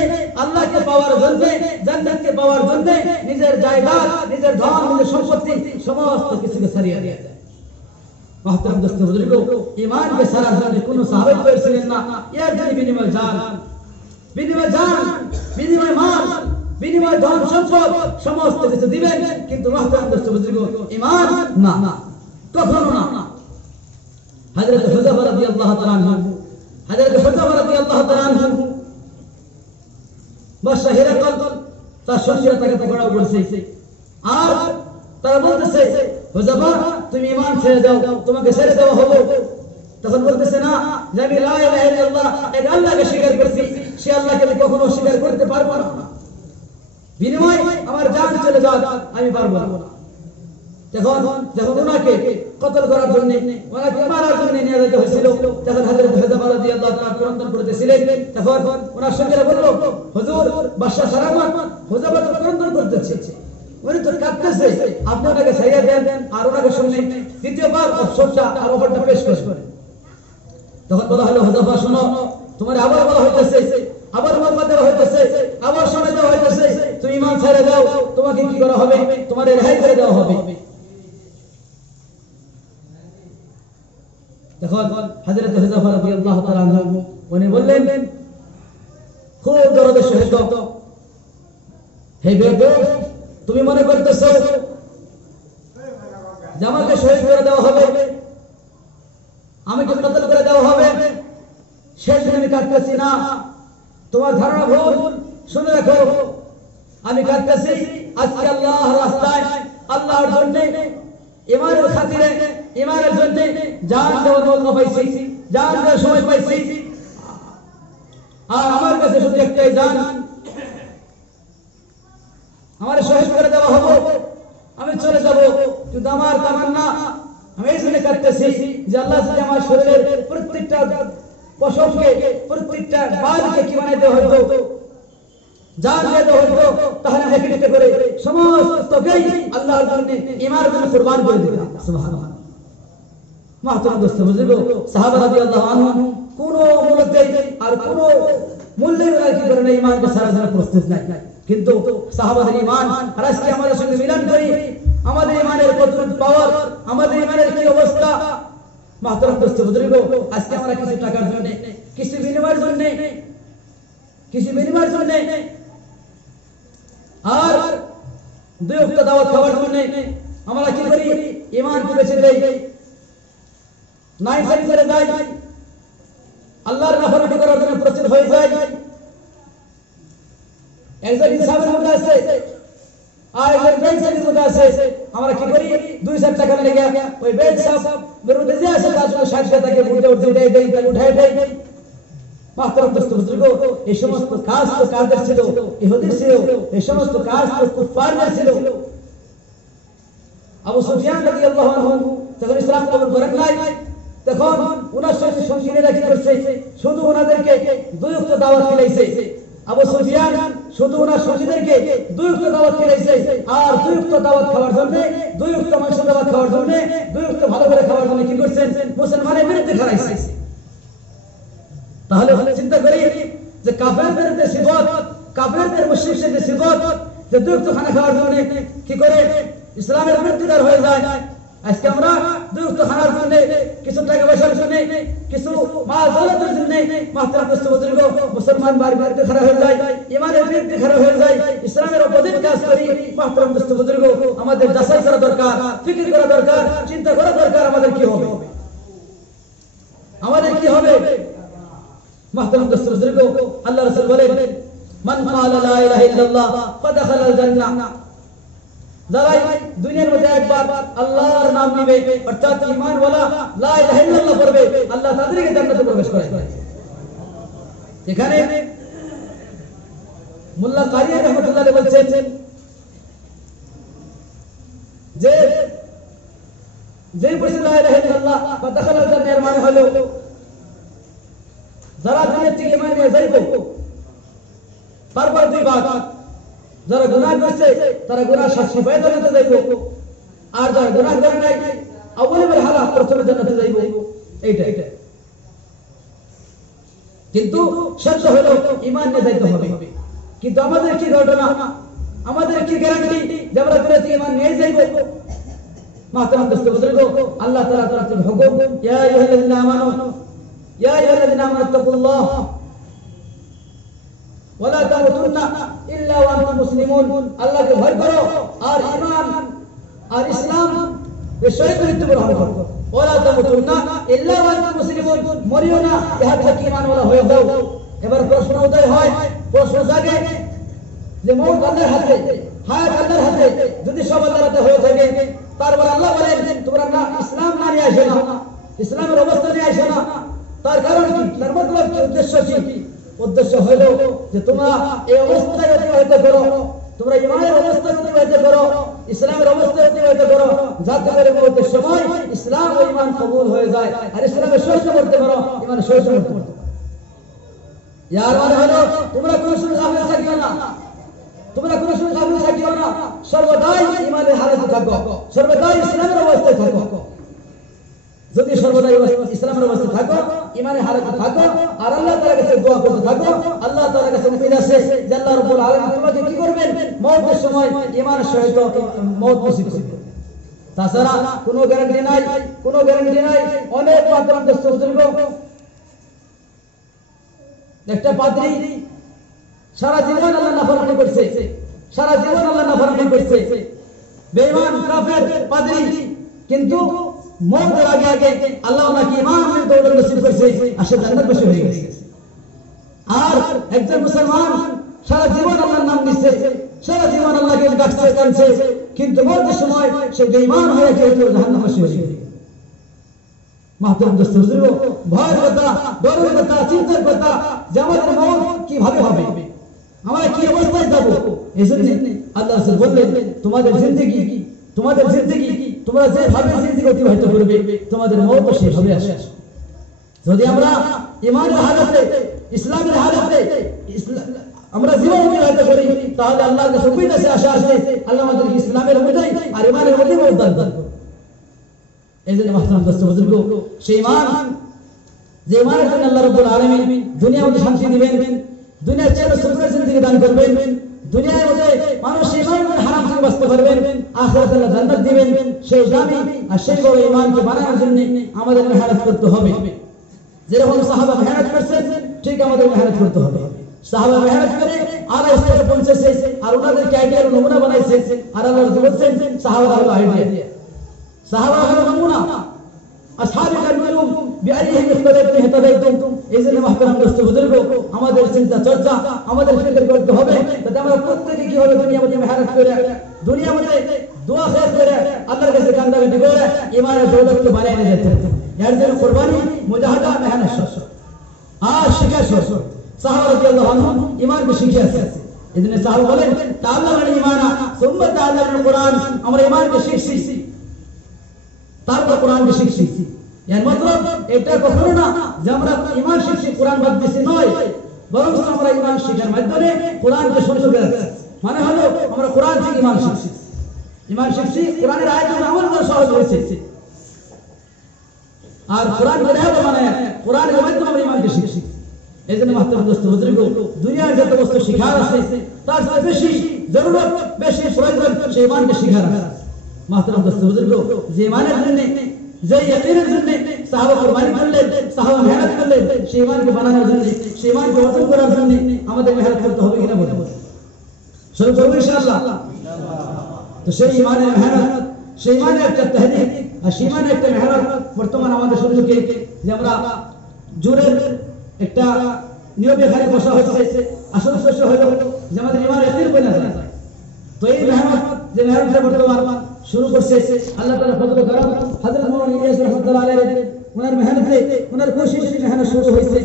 আল্লাহকে পাওয়ার জন্য, জান্নাতকে পাওয়ার জন্য নিজের জায়গা, নিজের ধন, নিজের সম্পত্তি সমস্ত কিছুকে ছাড়িয়ে দিয়েছে। মাহতারাম দোস্ত বুজুর্গ, ঈমানকে ছাড়ার জন্য কোন সাহাবী পেয়েছিলেন না, এর জন্য বিনিময় জান, বিনিময় মাল, বিনিময় ধন সম্পদ সমস্ত কিছু দিবেন, কিন্তু মাহতারাম দোস্ত বুজুর্গ ঈমান না, কখনো না। হযরত হুযায়ফা রাদিয়াল্লাহু তাআলা আনহু বাদশা হিরাকল তার সঙ্গীরা তাকে পকড়াও করছে, আর তারা বলতেছে হুযায়ফা তুমি ঈমান ছেড়ে দাও, তোমাকে ছেড়ে দেওয়া হবে। তখন বলতেছে না, যে আমি লা ইলাহা ইল্লাল্লাহ, এক আল্লাহকে স্বীকার করছি, সে আল্লাহকে আমি কখনো স্বীকার করতে পারবো না, বিনিময় আমার জান চলে যাক আমি পারবো না। যখন ওনাকে কতল করার জন্য, ওনাকে মারার জন্য নিয়ে যেতে হয়েছিল, তখন হযরত হুযায়ফা রাদিয়াল্লাহু তাআলা ক্রন্দন করতেছিলেন। তখন ওনার সঙ্গীরা বলল, হুজুর বাদশা সালামত, হুযায়ফা তো ক্রন্দন করতেছে, উনি তো কাঁদতেছে, আপনি ওনাকে ছাইয়া দেন আর ওনাকে সামনে দ্বিতীয়বার অফসরটা আর অফারটা পেশ করেন। তখন বলা হলো, হুযায়ফা শোনো, তোমার আবার বলা হইতেছে, আবার মামলা দেওয়া হইতেছে, আবার সময় দেওয়া হইতেছে, তুমি ঈমান ছেড়ে দাও, তোমাকে কি করা হবে, তোমার রেহাই করে দেওয়া হবে। তখন হযরত হুযায়ফা রাদিয়াল্লাহু তাআলা আনহু উনি বললেন খুব দরদের সহিত, হে বেকুব, তুমি মনে করতেছো যে আমাকে শহীদ করে দেওয়া হবে, আমাকে কতল করে দেওয়া হবে, সেদিন আমি কাঁদতেছি না, তোমার ধারণা ভুল। শুনে রাখো, আমি কাঁদতেছি আজকে আল্লাহর রাস্তায়, আল্লাহর জন্য, ঈমানের খাতিরে, ঈমানের জন্য জান দেওয়ার মৌকা পাইছি, জান দেওয়ার সময় পাইছি, আর আমার কাছে শুধু একটাই জান, আমার শহীদ করে দেওয়া হবে, আমি চলে যাব। কিন্তু আমার তামান্না, আমি এই জন্য কাঁদতেছি যে আল্লাহ যদি আমার শরীরের প্রত্যেকটা পশমকে, প্রত্যেকটা বালকে কি বানাইতে হতো, জান দিয়ে দেওয়া হতো, তাহলে একত্রিত করে সমস্তকেই আল্লাহর জন্য, ঈমানের জন্য কুরবান করে দিতাম। সুবহানাল্লাহ। মাহতারাম দোস্ত বুজুর্গ, সাহাবা রাদিয়াল্লাহু আনহু কোন মূল্যে আর কোন মূল্যে কি করে না, ঈমানকে ছাড়ার জন্য প্রস্তুত নাই। কিন্তু সাহাবাদের ঈমান আর আজকে আমাদের সঙ্গে মিলন করি, আমাদের ঈমানের কত পাওয়ার, আমাদের ঈমানের কি অবস্থা। মাহতারাম দোস্ত বুজুর্গ, আজকে আমরা কিছু টাকার জন্য, কিছু বিনিময়ের জন্য, আর দুই ওয়াক্ত দাওয়াত খাওয়ার জন্য আমরা কি করি, ঈমানকে বেঁচে দেই, নাইনসারি করে যাই, আল্লাহর নাফরমানি করার জন্য প্রস্তুত হয়ে যাই। একজন ইনসাফের মধ্যে আছে আর একজন বেইনসাফির মধ্যে আছে, আমরা কি করি, দুই 2-4 টাকা লেগে ওই বেদ সাহেব বিরুদ্ধে যে আসে তার জন্য 60 টাকা উঠে উঠে দেই উঠায় দেই। মাহতারাম দোস্ত বুজুর্গ, এই সমস্ত কাজ তো কাদের ছিল? ইহুদির ছিল। এই সমস্ত কাজ তো কুফফারদের ছিল। আবু সুফিয়ান রাদিয়াল্লাহু আনহু যখন ইসলাম কবুল করেন নাই, তখন ওনার সঙ্গীরা কি করছে? শুধু ওনাদেরকে 2 ওয়াক্ত দাওয়াত খিলাইছে। আবু সুফিয়ান শুধু ওনার সঙ্গীদেরকে 2 ওয়াক্ত দাওয়াত খিলাইছে। আর 2 ওয়াক্ত দাওয়াত খাওয়ার জন্য, 2 ওয়াক্ত মাংস দাওয়াত খাওয়ার জন্য, 2 ওয়াক্ত ভালো করে খাওয়ার জন্য কি করছেন? মুসলমানের বিরুদ্ধে খাড়াইছে। তাহলে চিন্তা করি যে কাফেরদের যে সিফত, কাফেরদের মুশরিকদের যে সিফত, যে 2 ওয়াক্ত খানা খাওয়ার জন্য কি করে ইসলামের বিরুদ্ধে হয়ে যায়। আজকে আমরা 2 ওয়াক্ত খানার জন্য, কিছু টাকা পয়সার জন্য, কিছু মাল দৌলতের জন্য মাহতারাম দোস্ত বুজুর্গ মুসলমান বিরুদ্ধে খাড়া হয়ে যায়, ইমানের বিরুদ্ধে খাড়া হয়ে যায়, ইসলামের অপোজিট কাজ করি। মাহতারাম দোস্ত বুজুর্গ, আমাদের যাচাই করা দরকার, ফিকির করা দরকার, চিন্তা করা দরকার আমাদের কি হবে, আমাদের কি হবে। মাহতারাম দোস্ত বুজুর্গ, আল্লাহ রাসূল বলেন, মান ক্বালা লা ইলাহা ইল্লাল্লাহ ফাদাখালাল জান্নাহ, যারা দুনিয়ার মধ্যে একবার আল্লাহর নাম নিবে, অর্থাৎ ঈমান ওয়ালা লা ইলাহা ইল্লাল্লাহ পড়বে, আল্লাহ তাদেরকে জান্নাতে প্রবেশ করায়। এখানে মোল্লা কারি রাহমাতুল্লাহ আলাইহি বলছেন যে পড়ছে লা ইলাহা ইল্লাল্লাহ ফাদাখালাল জান্নাহ, এর মানে হলো যারা দুনিয়া থেকে ঈমান নিয়ে যাইব, তারপর 2 ভাগ, যারা গুনাহ করছে তারা গুনাহ শাস্তি পেয়ে জান্নাতে যাইব, আর যারা গুনাহ করে নাই আউয়ালের হালাত প্রথমে জান্নাতে যাইব। এইটা কিন্তু শর্ত হলো ঈমান নিয়ে যাইতে হবে। কিন্তু আমাদের কি ঘটনা, আমাদের কি গ্যারান্টি যে আমরা দুনিয়াতে ঈমান নিয়ে যাইব? মাহতারাম দোস্ত বুজুর্গ, আল্লাহ তাআলা তরফ থেকে হুকুম, ইয়া আইয়ুহাল্লাযিনা আমানু তাকুল্লাহ ওয়ালা তামুতুন্না ইল্লা ওয়া আনতুম মুসলিমুন, আল্লাহকে ভয় করো আর ঈমান আর ইসলাম বিষয়ে মৃত্যুবরণ করো। ওয়ালা তামুতুন্না ইল্লা ওয়া আনতুম মুসলিমুন, মরিও না ইহা থেকে ঈমান ওয়ালা হয়ে যাও। এবার প্রশ্ন উদয় হয়, প্রশ্ন জাগে যে মওত আল্লাহর হাতে, হায়াত আল্লাহর হাতে, যদি সব আল্লাহর হাতে হয়ে থাকে, তারপর আল্লাহ বলেন তোমরা না ইসলাম না নিয়ে আসো না, ইসলামের অবস্থা নিয়ে আসো না। তার কারণ কি? তার মতলব কি? উদ্দেশ্য কি? উদ্দেশ্য হলো যে তোমরা এই অবস্থায় অতিবাহিত করো, তোমরা ঈমানের অবস্থায় অতিবাহিত করো, ইসলামের অবস্থায় অতিবাহিত করো, যাতে করে মওতের সময় ইসলাম ও ঈমান কবুল হয়ে যায়, আর ইসলামের সহ্য করতে পারো, ঈমানের সহ্য করতে পারো। ইয়ার মানে হলো তোমরা কোনো সময় গাফিল থাকিও না, তোমরা কোনো সময় গাফিল থাকিও না, সর্বদাই ঈমানের হালতে থাকো, সর্বদাই ইসলামের অবস্থায় থাকো। যদি সর্বদাই ইসলামের অবস্থায় থাকো, ঈমানের হালতে থাকো, আর আল্লাহ তাআলার কাছে দোয়া করতে থাকো, আল্লাহ তাআলার কাছে উম্মীদ আছে যে আল্লাহ রাব্বুল আলামিন তোমাকে কি করবেন? মওতের সময় ঈমানের সহিত মওত নসিব করবেন। তাছাড়া কোনো গ্যারান্টি নাই, কোনো গ্যারান্টি নাই। অনেক মাত্রার দোস্ত বুজুর্গ, একটা পাদ্রী সারা জীবন আল্লাহ নাফরমানি করছে, সারা জীবন আল্লাহ নাফরমানি করছে, বেঈমান কাফের পাদ্রী, কিন্তু মওতের আগে আল্লাহ ওনাকে ঈমানের দৌলত নসিব করেছে, আর সে জান্নাতবাসী হয়ে গেছে। আর একজন মুসলমান সারা জীবন আল্লাহর নাম নিচ্ছে, সারা জীবন আল্লাহকে ডাকছে, কাঁদছে, কিন্তু মওতের সময় সে বেঈমান হয়ে গেছে, জাহান্নামবাসী হয়ে গেছে। মাহতারাম দোস্ত বুজুর্গ, ভয়ের কথা, ডরের কথা, চিন্তার কথা যে আমাদের মওত কিভাবে হবে, আমরা কি অবস্থায় যাব। এজন্য আল্লাহ রাসূল বললেন তোমাদের জিন্দেগি তোমরা যেভাবে জিন্দেগি অতিবাহিত করবে, তোমাদের মওত সেভাবে আসে। যদি আমরা ঈমানের হালতে, ইসলামের হালতে আমরা জীবন অতিবাহিত করি, তাহলে আল্লাহর কাছে উম্মীদ আছে, আশা আছে, আল্লাহ আমাদেরকে ইসলামের মধ্যে আর ঈমানের মধ্যে মওত দান করবেন। এইজন্য মাহতারাম দোস্ত বুজুর্গ, সেই ঈমান, যে ঈমানের জন্য আল্লাহ রাব্বুল আলামিন দুনিয়ার মধ্যে শান্তি দিবেন, দুনিয়ার চেয়ে সুখের জিন্দেগি দান করবেন, দুনিয়ার মধ্যে মানুষ ঈমান হারাম থেকে বাঁচতে পারবেন, আখিরাতে আল্লাহ জান্নাত দিবেন। সেই দামি আর সেই বড় ঈমানকে বানানোর জন্য আমাদের মেহনত করতে হবে। যেরকম সাহাবা মেহনত করছেন, ঠিক আমাদের মেহনত করতে হবে। সাহাবা মেহনত করে আল্লাহ স্তরে পৌঁছেছে, আর ওনাদেরকে আইডিয়ার নমুনা বানাইছে, আর আল্লাহ রাসূল বলেছেন সাহাবারা হলো আইডিয়া, সাহাবারা হলো নমুনা। আসহাবুল নুজুম বিআইহিম ইহতাদাইতুম। এইজন্য মাহতারাম দোস্ত বুজুর্গ, আমাদের চিন্তা চর্চা, আমাদের ফিকির করতে হবে যাতে আমরা প্রত্যেকে কি হবে দুনিয়ার মধ্যে মেহনত করে, দুনিয়ার মধ্যে دعا خیر کرے اللہ کے سکندہ کے ڈگوڑے ایمان دولت کے بارے نہیں دیتے یار دل قربانی مجاہدہ محنت شخص آج شکر شخص صحابہ رضی اللہ عنہ ایمان کی شکر سے اتنے صحابہ بولے تعلم الایمان ثم تعلم القرآن ہمارے ایمان کی شکر سی تعلم القرآن کی شکر سی یعنی مطلب ایٹا کو فرنا جب ہمارا ایمان شکر قرآن بد بسی نوئی برم سے ہمارا ایمان شکر مدنے قرآن کے سن شکر مانے ہلو ہمارا قرآن سے ایمان شکر ایمان شخصی قرآن رائے جو عمل پر شاہد ہوئی سے اور قرآن کے رہے بمانے قرآن کے وقت ہمارے ایمان کی شخصی ایسے محترم دوست بزرگوں دنیا جب دوست شکار سے تاس میں بیشی ضرورت بیشی فرائض ایمان کے شکار محترم دوست بزرگوں ایمان کرنے زی یقین کرنے صحابہ قربانی کر لے صحابہ محنت کر لے ایمان کے بنانے کرنے ایمان کے وطن قرآن کرنے ہمیں محنت کرتا ہوگی کہ نہ بولے شروع کرو انشاءاللہ تو সেই ইমানের মেহনত সেই ইমানের একটা তাহদিক আর সেই ইমানের একটা মেহনত বর্তমান আমাদের সুযোগে যে আমরা জোরের একটা নিয়মে খালি বসা হচ্ছে আসল উদ্দেশ্য হলো যে আমাদের ইমান এতির বলে না যায় তো এই মেহনত যে মেহনতটা বর্তমান শুরু করছে আল্লাহ তাআলা ফজল করম হযরত মাওলানা ইলিয়াস রাহমাতুল্লাহ আলাইহি ওনার মেহনতে ওনার কোশিশে মেহনত শুরু হয়েছে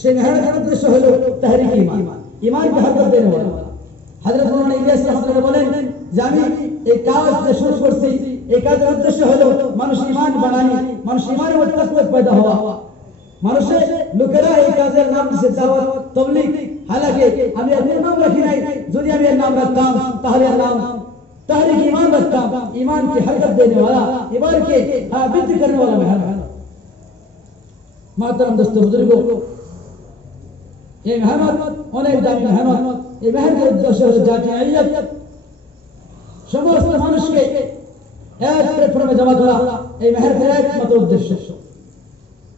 সেই মেহনতের উদ্দেশ্য হলো তাহরিক ঈমান ঈমানকে হরকত দেওয়া বলা হযরত মাওলানা ইলিয়াস রাহমাতুল্লাহ বলেন যে আমি এই কাজ যে শুরু করছি এই কাজের উদ্দেশ্য হলো মানুষ ঈমান বানানি মানুষ ঈমানের মধ্যে তাকওয়া পয়দা হওয়া মানুষের লোকেরা এই কাজের নাম দিয়েছে দাওয়াত তাবলীগ হালাকি আমি এর নাম রাখি নাই যদি আমি এর নাম রাখতাম তাহলে এর নাম তাহরিক ঈমান রাখতাম ঈমান की हरकत देने वाला ईमान के वृद्धि करने वाला मेहनत محترم دوستو बुजुर्गों ये मेहनत অনেক দামি মেহনত এই মেহনতের উদ্দেশ্য হলো জাতীয়তাবাদ সমস্ত মানুষকে এক প্ল্যাটফর্মে জমা করা এই মেহনতের একমাত্র উদ্দেশ্য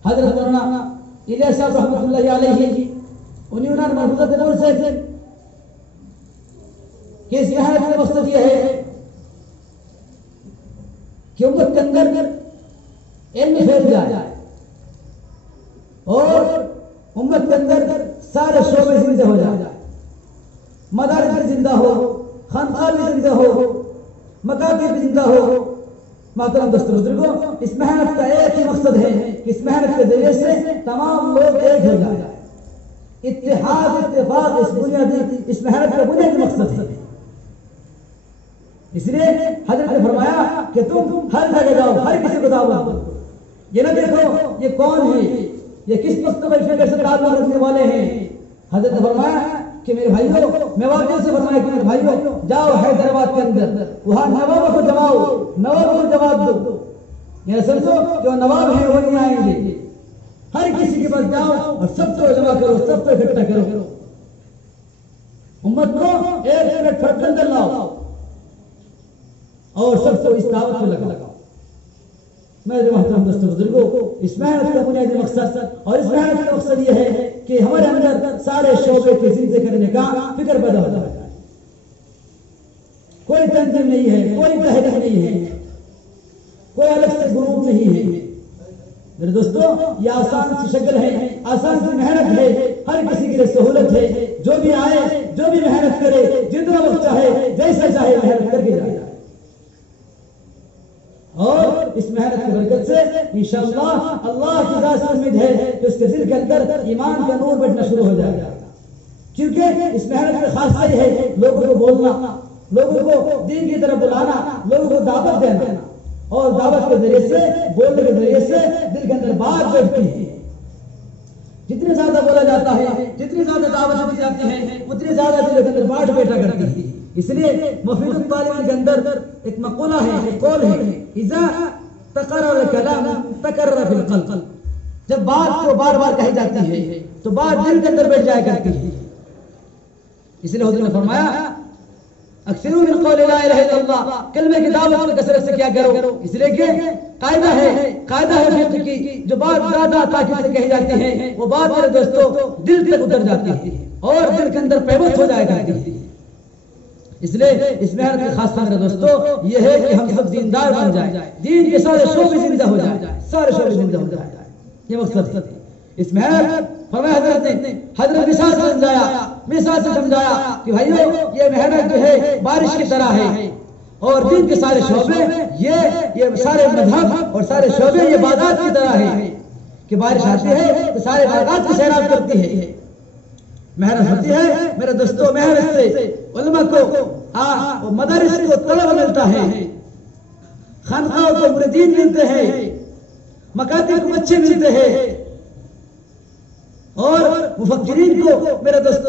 হযরত মাওলানা ইলিয়াস সাহেব রাহমাতুল্লাহি আলাইহি উনি ওনার মারফুজাতে বলছেন कि इस मेहनत का मकसद ये है कि उम्मत के अंदर इल्म फैल जाए और उम्मत के अंदर सारे शोबे जिंदा हो जाए मदारिस भी जिंदा हो खानकाह भी जिंदा हो मकातब भी जिंदा हो محترم دوستو बुजुर्गों इस मेहनत का एक ही मकसद है कि इस मेहनत के जरिए से तमाम लोग एक हो जाए इत्तेहाद इत्तेफाक इस बुनियादी इस मेहनत का बुनियादी मकसद है इसलिए हजरत ने फरमाया कि तुम हर जगह जाओ हर किसी को दावत दो ये ना देखो ये कौन है ये किस मकतबे फिक्र से ताल्लुक रखने वाले हैं हजरत ने फरमाया कि मेरे भाइयों मैं वाकई से फरमाया कि मेरे भाइयों जाओ हैदराबाद के अंदर वहां नवाबों को जमाओ नवाबों को जवाब दो ये समझो जो नवाब हैं वो नहीं आएंगे हर किसी के पास जाओ और सबको जमा करो सबको इकट्ठा करो उम्मत को एक प्लेटफॉर्म के अंदर लाओ और सबको इस दावत पे लगाओ मेरे मोहतरम दोस्तों बुजुर्गों इस मेहनत का बुनियादी मकसद और इस मेहनत का मकसद ये है कि हमारे अंदर सारे शोबे के जिंदे करने का फिक्र पैदा होता है कोई तंजीम नहीं है कोई तहरीक नहीं है कोई अलग से ग्रुप नहीं है मेरे दोस्तों ये आसान सी शक्ल है आसान सी मेहनत है हर किसी के लिए सहूलत है जो भी आए जो भी मेहनत करे जितना वक्त चाहे जैसा चाहे मेहनत करके जाए और इस मेहनत की बरकत से इंशाअल्लाह अल्लाह की ज़ात से उम्मीद है कि उसके दिल के अंदर ईमान का नूर बैठना शुरू हो जाएगा क्योंकि इस मेहनत में खासा ही है लोगों को बोलना लोगों को दीन की तरफ बुलाना लोगों को दावत देना और दावत के जरिए से बोलने के जरिए से दिल के अंदर बात बैठती है जितनी ज्यादा बोला जाता है जितनी ज्यादा दावत दी जाती है उतनी ज्यादा दिल के अंदर बात बैठा करती है इसलिए मुफीदुत तालिब के अंदर एक मक़ूला है एक कौल है इज़ा तकर्रर कलाम तकर्रर फिल क़ल्ब जब बात को बार-बार कही जाती है तो बात दिल के अंदर बैठ जाया करती है इसलिए हुज़ूर ने फरमाया अक्सरू मिन क़ौलि ला इलाहा इल्लल्लाह कलमे की दावत में कसरत से क्या करो इसलिए कि कायदा है फिक्र की जो बात ज्यादा ताक़ीद से कही जाती है वो बात मेरे दोस्तों दिल तक उतर जाती है और दिल के अंदर पैबंद हो जाया करती है इसलिए इस मेहनत का खास मेरे दोस्तों ये है कि हम सब दीनदार बन जाए दीन के सारे शोबे जिंदा हो जाए सारे शोबे जिंदा हो जाए ये मकसद है इस मेहनत फरमाया हजरत मिसाल से समझाया कि भाइयों ये मेहनत जो है बारिश की तरह है اور دین کے سارے شعبے یہ سارے مذہب اور سارے شعبے یہ باغات کی طرح ہیں کہ بارش آتی ہے تو سارے باغات کی سیراب کرتی ہے، محنت ہوتی ہے میرے دوستوں، محنت سے علماء کو مدارس کو طلبہ ملتا ہے، خانقاہوں کو مریدین ملتے ہیں، مکاتب کو بچے ملتے ہیں، اور مفکرین کو میرے دوستوں